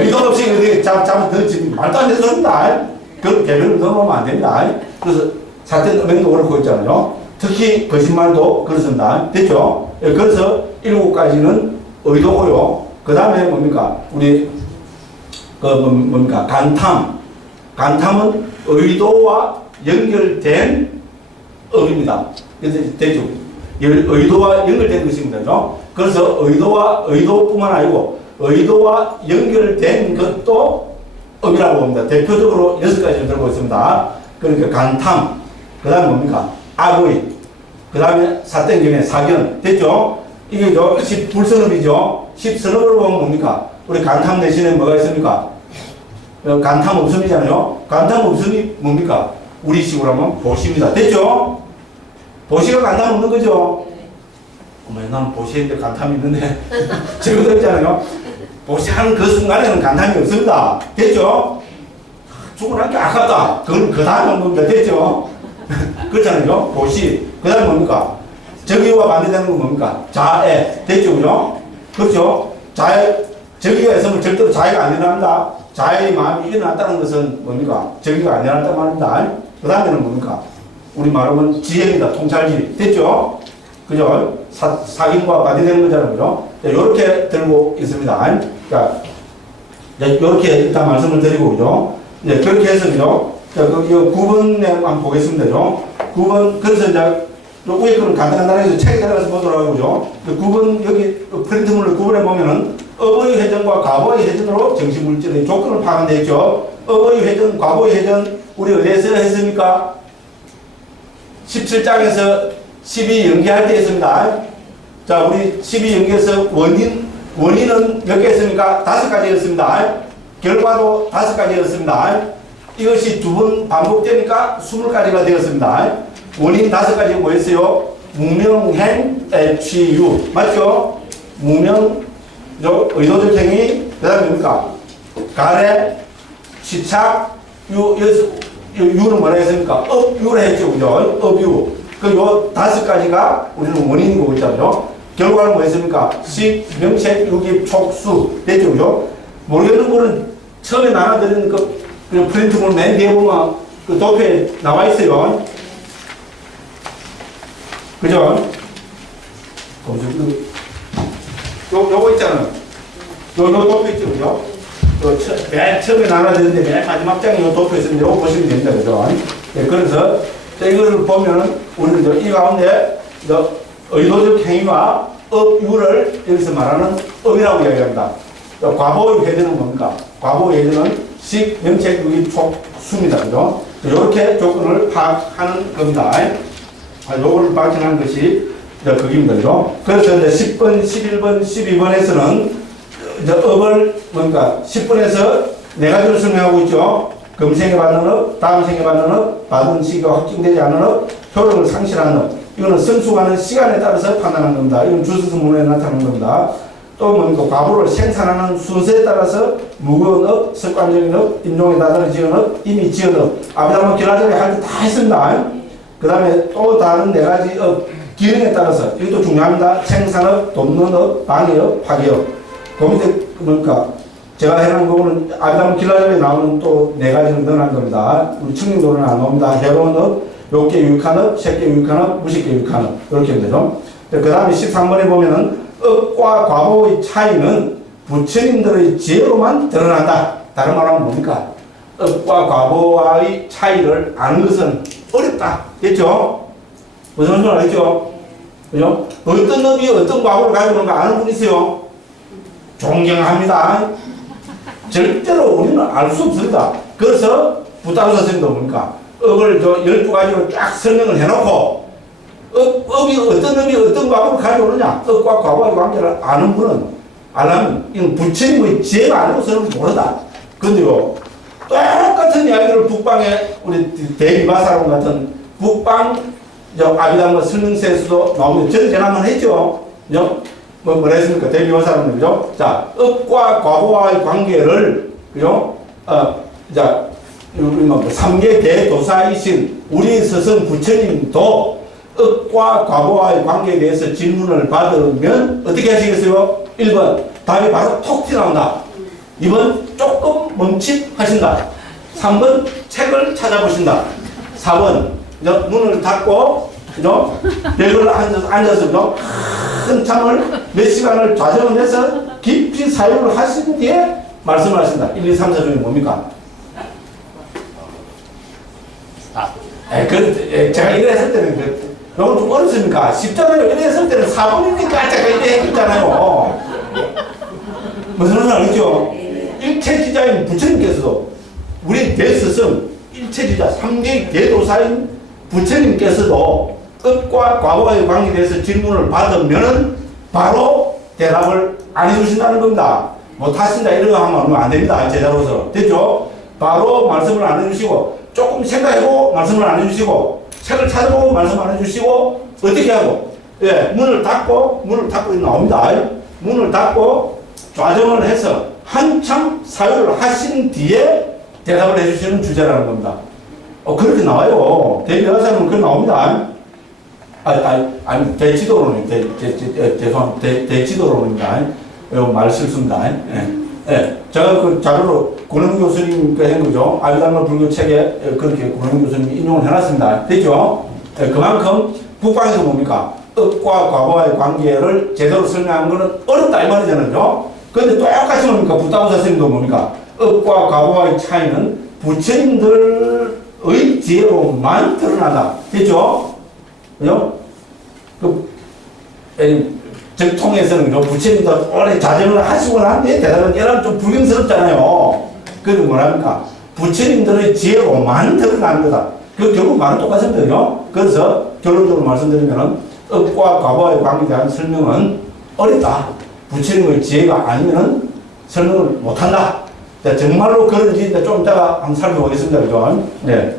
의도가 없이 어디 잡아 넣지 말도 안 되는 소리입니다. 그 개별을 넣으면 안 됩니다. 그래서 사전 음행도 그렇고 있잖아요. 특히 거짓말도 그렇습니다. 됐죠? 그래서 7가지는 의도고요. 그 다음에 뭡니까? 우리 뭡니까? 간탐. 간탐은 의도와 연결된 업입니다. 그래서 됐죠? 의도와 연결된 것입니다. 그죠? 그래서 의도뿐만 아니고 의도와 연결된 것도 업이라고 봅니다. 대표적으로 6가지를 들고 있습니다. 그러니까 간탐, 그 다음에 뭡니까? 악의, 그 다음에 사땡경의 사견. 됐죠? 이게 불선업이죠? 10선업으로 보면 뭡니까? 우리 간탐 대신에 뭐가 있습니까? 간탐 없음이잖아요. 간탐 없음이 뭡니까? 우리 식으로 하면 보시입니다. 됐죠? 보시가 간탐 없는 거죠? 나는 보시인데 간탐이 있는데 저거 있잖아요. 보시하는 그 순간에는 간탐이 없습니다. 됐죠? 죽어난 게 아깝다. 그건 그 다음에 뭡니까? 됐죠? 그렇잖아요. 보시. 그 다음에 뭡니까? 정의와 반대되는 건 뭡니까? 자애. 됐죠? 그죠? 그렇죠? 정의가 있으면 절대로 자애가 안 일어납니다. 자애의 마음이 일어났다는 것은 뭡니까? 정의가 안 일어났단 말입니다. 그 다음에는 뭡니까? 우리 말하면 지혜입니다. 통찰지. 됐죠? 그죠? 사గిం과 반대되는 거잖아요. 그죠? 요렇게 들고 있습니다. 그러니까, 요렇게 일단 말씀을 드리고, 그죠? 네, 그렇게 해서, 그죠? 자, 이 9번에 한번 보겠습니다. 그죠? 9번, 그래서 이제, 위에 거는 간단하게 책에 따라서 보도록 하고, 그죠? 9번, 여기 프린트물로 9번에 보면은, 업의 회전과 과거의 회전으로 정신물질의 조건을 파악한데 있죠? 업의 회전, 과거의 회전, 우리 어디에서 했습니까? 17장에서 12 연기할 때 했습니다. 자, 우리 12 연기에서 원인은 몇 개 했습니까? 5가지였습니다. 결과도 5가지였습니다. 이것이 2번 반복되니까 20가지가 되었습니다. 원인 5가지 뭐였어요? 무명행, HU. 맞죠? 무명, 의도적 행위, 그 다음에 뭡니까? 가래, 시착, 유는 뭐라 했습니까? 업유를 했죠, 그죠? 업유. 요 5가지가 우리는 원인인 거고 있잖아요. 결과는 뭐였습니까? 식, 명책, 유기, 촉수. 됐죠, 그죠? 모르겠는 거는 처음에 나눠드리는 그 프린트물 맨 뒤에 보면 그 도표에 나와 있어요. 그죠? 요거 있잖아요. 요 도표 있죠, 그죠? 맨 처음에 나눠드렸는데 맨 마지막 장에 요 도표 있으면 요거 보시면 됩니다, 그죠? 네, 그래서 이거를 보면 우리는 이 가운데 의도적 행위와 업유를 여기서 말하는 업이라고 이야기합니다. 과보의 회전은 뭡니까? 과보의 회전은 식, 명책, 유기, 촉, 수입니다, 그죠? 이렇게 조건을 파악하는 겁니다. 요거를 파악하는 것이 그입니다, 그죠? 그래서 이제 10번, 11번, 12번에서는 업을 뭔가 10번에서 4가지를 설명하고 있죠. 금생에 받는 업, 다음 생에 받는 업, 받은 시기가 확정되지 않은 업, 효력을 상실하는 업. 이거는 성숙하는 시간에 따라서 판단하는 겁니다. 이건 주소서문에 나타나는 겁니다. 또 뭡니까? 과보를 생산하는 순서에 따라서 무거운 업, 습관적인 업, 임종에 다다른 지은 업, 이미 지은 업. 앞에 한번 기라전에 할 때 다 했습니다. 그 다음에 또 다른 4가지 업, 기능에 따라서 이것도 중요합니다. 생산업, 돕는 업, 방해업, 파괴업. 그 밑에 뭡니까? 제가 해놓은 거는 아담 길라잡에 나오는 또 4가지를 넣어놓은 겁니다. 우리 청림도는 안 나옵니다. 해로운 업, 욕계 유익한 업, 색계 유익한 업, 무식계 유익한 업. 이렇게 되죠. 그 다음에 13번에 보면은 업과 과보의 차이는 부처님들의 지혜로만 드러난다. 다른 말하면 뭡니까? 업과 과보와의 차이를 아는 것은 어렵다. 됐죠? 무슨 소리 알겠죠? 그죠? 어떤 업이 어떤 과보를 가지고 있는가 아는 분 있어요? 존경합니다. 절대로 우리는 알 수 없습니다. 그래서 부타우사 선생님도 뭡니까? 업을 12가지로 쫙 설명을 해놓고 업이 어떤 업이 어떤 과보를 가지고 오느냐 업과 과보의 관계를 아는 분은 알라면 이건 부처님의 지혜가 아니고서는 모른다. 근데요 똑같은 이야기를 북방에 우리 대비바사론 같은 북방 아비담과 설명서에서도 나오는데 저는 제가 한번 했죠. 뭐라 했습니까? 대비바사론 그죠? 자, 업과 과보와의 관계를 그죠? 자, 우리 삼계 대도사이신 우리 스승 부처님도 업과 과보와의 관계에 대해서 질문을 받으면 어떻게 하시겠어요? 1번 답이 바로 톡 튀어나온다. 2번 조금 멈칫하신다. 3번 책을 찾아보신다. 4번 문을 닫고 그죠? 벽을 앉아서 그죠? 한참을 몇 시간을 좌정을 해서 깊이 사유를 하신 뒤에 말씀을 하신다. 1, 2, 3, 4 중에 뭡니까? 제가 이래 했을 때는 너무 좀 어렵습니까? 쉽잖아요. 이래 했을 때는 4번이니까 제가 이래 했잖아요. 무슨 말인지 알겠죠? 일체지자인 부처님께서도 우리 대스승 일체지자 3계 대도사인 부처님께서도 업과 과거와의 관계에 대해서 질문을 받으면 바로 대답을 안 해주신다는 겁니다. 못하신다 이런 거 하면 안 됩니다. 제자로서. 됐죠? 바로 말씀을 안 해주시고 조금 생각해보고 말씀을 안 해주시고 책을 찾아보고 말씀 안 해주시고 어떻게 하고 문을 닫고 나옵니다. 문을 닫고 좌정을 해서 한참 사유를 하신 뒤에 대답을 해주시는 주제라는 겁니다. 그렇게 나와요. 대비하사는 그렇게 나옵니다. 아니, 대지도론입니다. 죄송합니다. 대지도론입니다. 말 실수입니다. 제가 그 자료로 고능 교수님 한 거죠. 아비담마 불교 책에 그렇게 고능 교수님이 인용을 해놨습니다. 됐죠? 그만큼 북방에서 뭡니까? 업과 과거와의 관계를 제대로 설명하는 것은 어렵다 이 말이잖아요. 그런데 똑같이 뭡니까? 부타우사 선생님도 뭡니까? 업과 과거와의 차이는 부처님들의 지혜로만 드러나다. 됐죠? 그죠? 적통에서는 부처님도 오래 자정을 하시고 난 뒤에 대답은 이러면 좀 불경스럽잖아요. 그래도 뭐랍니까? 부처님들의 지혜로만 드러나는 거다. 그 결국 말은 똑같습니다. 그래서 결론적으로 말씀드리면 업과 과거와의 관계에 대한 설명은 어렵다. 부처님의 지혜가 아니면 설명을 못한다. 자, 정말로 그런지 좀 이따가 한번 살펴보겠습니다. 그죠? 네.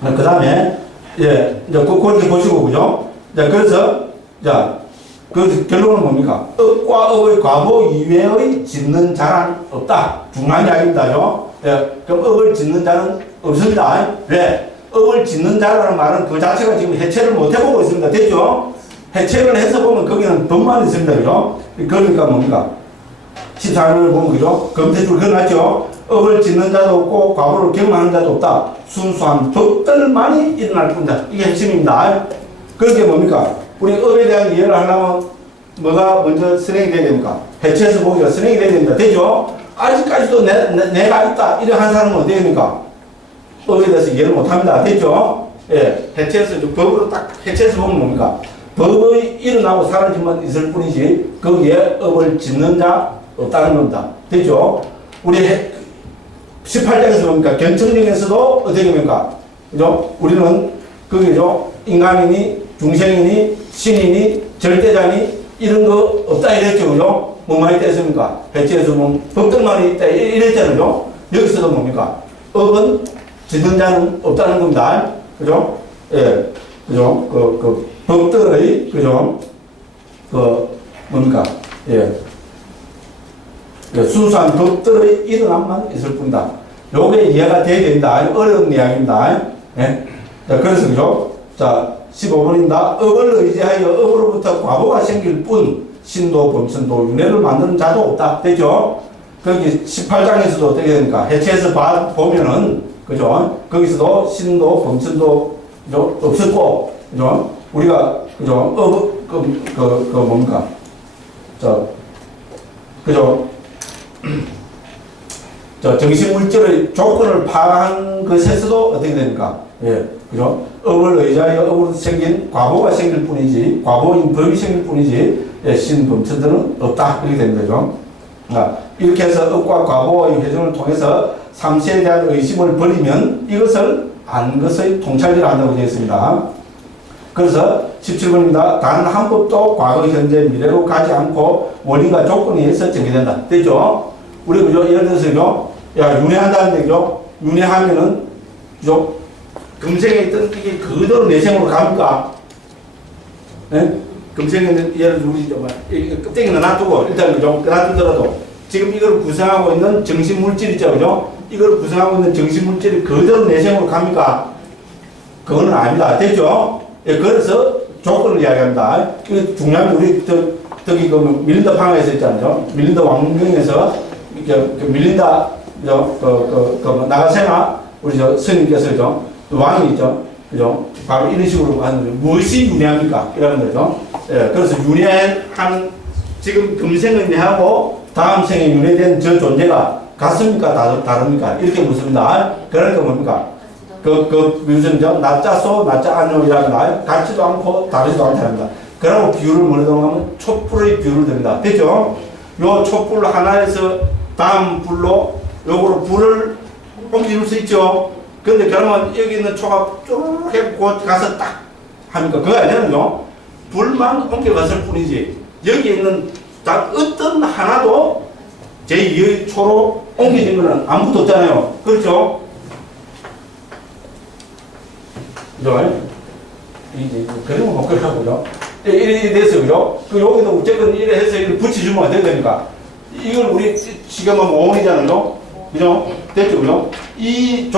그 다음에, 이제, 그렇게 보시고, 그죠? 자, 그래서, 자, 그 결론은 뭡니까? 업과 업의 과보 이외의 짓는 자는 없다. 중요한 이야기입니다죠. 예, 그럼 업을 짓는 자는 없습니다. 왜? 업을 짓는 자라는 말은 그 자체가 지금 해체를 못 해보고 있습니다. 됐죠? 해체를 해서 보면 거기는 법만 있습니다. 그죠? 그러니까 뭡니까? 14년을 보면 그죠? 검태줄 그어놨죠? 업을 짓는 자도 없고 과보를 경험하는 자도 없다. 순수한 법들만이 일어날 뿐이다. 이게 핵심입니다. 그게 뭡니까? 우리 업에 대한 이해를 하려면 뭐가 먼저 선행이 돼야 됩니까? 해체해서 보기가 선행이 돼야 됩니다. 되죠? 아직까지도 내가 있다. 이래 한 사람은 어떻게 됩니까? 업에 대해서 이해를 못합니다. 됐죠? 예, 해체해서 법으로 딱 해체해서 보면 뭡니까? 법의 일어나고 사라짐만 있을 뿐이지 거기에 업을 짓는 자 없다는 겁니다. 됐죠? 우리 18장에서 뭡니까? 견청정에서도 어떻게 됩니까? 그죠? 우리는 거기죠? 인간이니 중생이니 신이니 절대자니 이런 거 없다 이랬죠. 그죠? 뭐만 있다 했습니까? 해체해서 보면 법들만 있다 이랬잖아요. 여기서도 뭡니까? 업은 짓는 자는 없다는 겁니다. 그죠? 예. 그죠? 법들의, 그죠? 뭡니까? 예. 순수한 법들의 일어남만 있을 뿐이다. 요게 이해가 돼야 된다. 어려운 이야기입니다. 예. 자, 그래서, 그죠? 자, 15번입니다. 업을 의지하여 업으로부터 과보가 생길 뿐, 신도, 범신도, 윤회를 만드는 자도 없다. 됐죠? 거기 18장에서도 어떻게 됩니까? 해체해서 보면은, 그죠? 거기서도 신도, 범신도, 그죠? 없었고, 그죠? 우리가, 그죠? 뭡니까? 그죠? 정신물질의 조건을 파악한 것에서도 어떻게 됩니까? 예, 그죠? 업을 의지하여 업으로 생긴 과보가 생길 뿐이지, 과보인 법이 생길 뿐이지, 예, 신범천들은 없다. 이렇게 됩니다. 그죠? 이렇게 해서 업과 과보의 회전을 통해서 삼세에 대한 의심을 버리면 이것을 안 것의 통찰기를 한다고 되어 있습니다. 그래서 17번입니다. 단 한 법도 과거, 현재, 미래로 가지 않고 원인과 조건에 의해서 정해된다. 됐죠? 우리 그죠? 예를 들어서 그죠? 야, 윤회한다는 얘기죠? 윤회하면은 그죠? 금생에 있던 이게 그대로 내생으로 갑니까? 네? 금생에는 예를 들어 우리 껍데기는 놔두고 일단 그죠? 놔두더라도 지금 이걸 구성하고 있는 정신물질 있죠? 그죠? 이걸 구성하고 있는 정신물질이 그대로 내생으로 갑니까? 그거는 아닙니다. 됐죠? 예, 그래서 조건을 이야기합니다. 그 중요한 우리 저기 그 밀린다 방에서 있잖아요. 밀린다 왕경에서 이렇게 밀린다 나가세나 우리 저 스님께서죠. 왕이 있죠. 그죠? 바로 이런 식으로 하는 거죠. 무엇이 윤회합니까? 이라는 거죠. 예, 그래서 윤회한 지금 금생의 윤회하고 다음 생에 윤회된 저 존재가 같습니까? 다릅니까? 이렇게 묻습니다. 그러니까 뭡니까? 무슨 낮자소, 낮자안요이라는 말 같지도 않고 다르지도 않답니다. 그러고 비율을 뭐라고 하면 촛불의 비율을 듭니다. 됐죠? 요 촛불 하나에서 다음 불로 요거로 불을 옮길 수 있죠? 근데 그러면 여기 있는 초가 쭉 해고 가서 딱 합니까? 그거 아니잖아요. 불만 옮겨갔을 뿐이지 여기 있는 어떤 하나도 제2의 초로 옮겨진 거는 아무것도 없잖아요. 그렇죠? 그죠? 이제 그림은 못 그려보죠. 이래 됐어요. 그죠? 그 여기도 어쨌든 이래 해서 이렇게 붙여주면 어떻게 됩니까? 이걸 우리 지금 하면 5원이잖아요. 그죠? 됐죠? 그죠? 이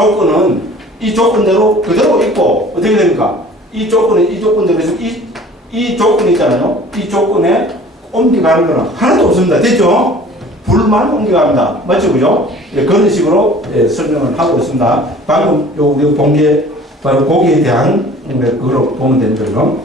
조건대로 그대로 있고 어떻게 됩니까? 이 조건대로 해서 이 조건이 있잖아요. 이 조건에 옮겨가는 거는 하나도 없습니다. 됐죠? 불만 옮겨갑니다. 맞죠? 그죠? 예, 그런 식으로 예, 설명을 하고 있습니다. 방금 우리가 본 게 바로 거기에 대한 그걸로 보면 되는 거죠.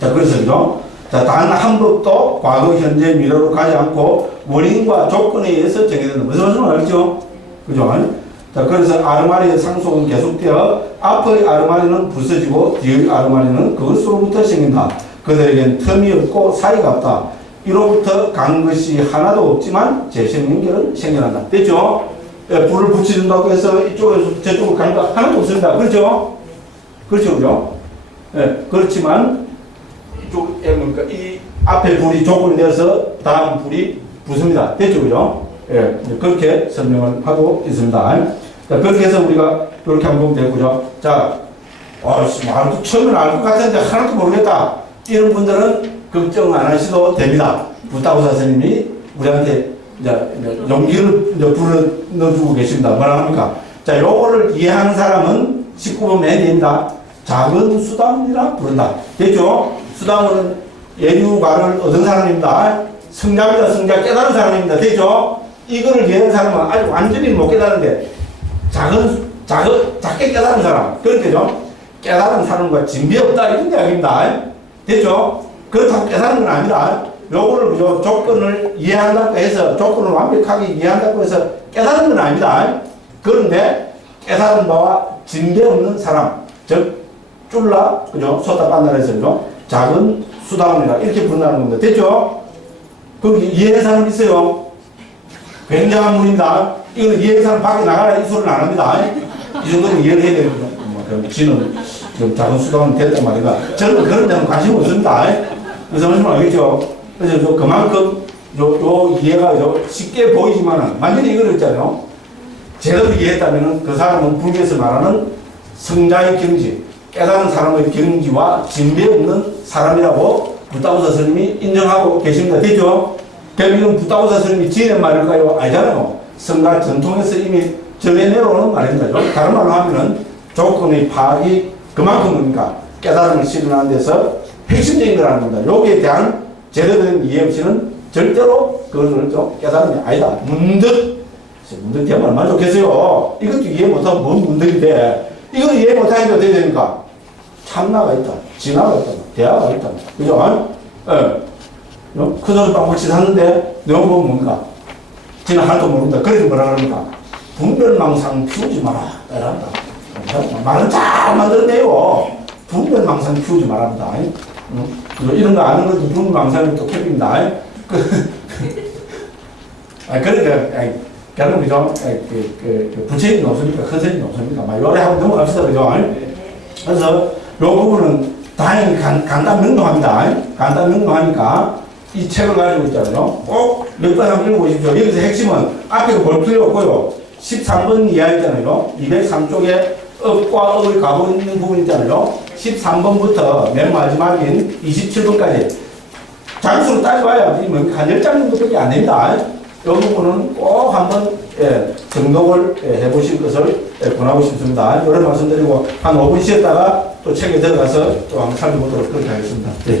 자, 그래서 그죠? 자, 단 한 법도 과거, 현재, 미래로 가지 않고 원인과 조건에 의해서 정해진다. 무슨 말인지 알죠? 그죠? 자, 그래서 아르마리의 상속은 계속되어 앞의 아르마리는 부서지고 뒤의 아르마리는 그것으로부터 생긴다. 그들에겐 틈이 없고 사이가 없다. 이로부터 간 것이 하나도 없지만 재생 연결은 생겨난다. 됐죠? 예, 불을 붙여준다고 해서 이쪽에서 저쪽으로 가는 거 하나도 없습니다. 그렇죠? 그렇죠, 그죠? 예, 그렇지만 이쪽에 뭡니까? 이 앞에 불이 조건이 되어서 다음 불이 붙습니다. 됐죠, 그죠? 예, 그렇게 설명을 하고 있습니다. 자, 그렇게 해서 우리가 이렇게 한번 보면 되고요. 자, 처음에는 알 것 같은데 하나도 모르겠다. 이런 분들은 걱정 안 하셔도 됩니다. 부타고사 선생님이 우리한테 이제 용기를 이제 불어넣어주고 계십니다. 뭐라 합니까? 자, 요거를 이해하는 사람은 19번 맨 뒤입니다. 작은 수담이라 부른다. 됐죠? 수담은 예류가를 얻은 사람입니다. 성자입니다. 성자 깨달은 사람입니다. 됐죠? 이거를 이해하는 사람은 아직 완전히 못 깨달은데 작게 깨달은 사람. 그렇겠죠? 깨달은 사람과 진비 없다. 이런 이야기입니다. 됐죠? 그렇다고 깨달은 건 아니다. 요거를 요 조건을 이해한다고 해서 조건을 완벽하게 이해한다고 해서 깨달은 건 아닙니다. 그런데 깨달은 바와 진배 없는 사람, 즉 쫄라, 그죠? 소다 빤나라에서죠. 작은 수다원이라 이렇게 부른다는 겁니다. 됐죠? 거기 이해하는 사람 있어요? 굉장한 분입니다. 이거는 이해하는 사람 밖에 나가라 이 소리는 안 합니다. 이 정도는 이해를 해야 되거든요. 그럼 지는 좀 작은 수다원 됐단 말이다. 저는 그런 데는 관심 없습니다. 그래서 무슨 말 알겠죠? 그래서 그만큼 요 이해가 쉽게 보이지만은 완전히 이걸 했잖아요. 제대로 이해했다면은 그 사람은 불교에서 말하는 성자의 경지, 깨달은 사람의 경지와 진배 없는 사람이라고 부타고사 스님이 인정하고 계십니다. 됐죠? 그럼 이건 부타고사 스님이 지은 말일까요? 아니잖아요. 성가 전통에서 이미 전해 내려오는 말입니다. 다른 말로 하면은 조건의 파악이 그만큼 뭡니까? 깨달음을 실현하는 데서 핵심적인 거라는 겁니다. 여기에 대한 제대로 된 이해 없이는 절대로 그것을 좀 깨달음이 아니다. 문득 되면 얼마나 좋겠어요. 이것도 이해 못하면 뭔 문득이 돼. 이걸 이해 못하니까 어떻게 됩니까? 참나가 있다. 진화가 있다. 대화가 있다. 그죠? 예. 큰 소리 빵빵치 샀는데 내가 보면 뭔가 진화 할도 모른다. 그래서 뭐라 그럽니까? 분별망상 피우지 마라. 이란다. 말은 잘 만들어내요. 분별망상 피우지 말합니다. 이런 거 아는 것도 분별망상이 또 캡입니다. 그러니까 결국이죠. 부처님이 없으니까 큰 스님이 없으니까 막 요래 하고 넘어갑시다. 그죠? 그래서 요 부분은 다행히 간단 명료합니다. 간단 명료하니까 이 책을 가지고 있잖아요. 꼭 몇 번 한번 읽어보십시오. 여기서 핵심은 앞에 볼 필요 없고요. 13번 이하 있잖아요. 203쪽에 업과 업을 가고 있는 부분 있잖아요. 13번부터 맨 마지막인 27번까지 장수로 따져봐야 한 10장 정도밖에 안 됩니다. 이 부분은 꼭 한번 정독을 해보실 것을 권하고 싶습니다. 이런 말씀드리고 한 5분 쉬었다가 또 책에 들어가서 또 한번 살펴보도록 그렇게 하겠습니다. 네.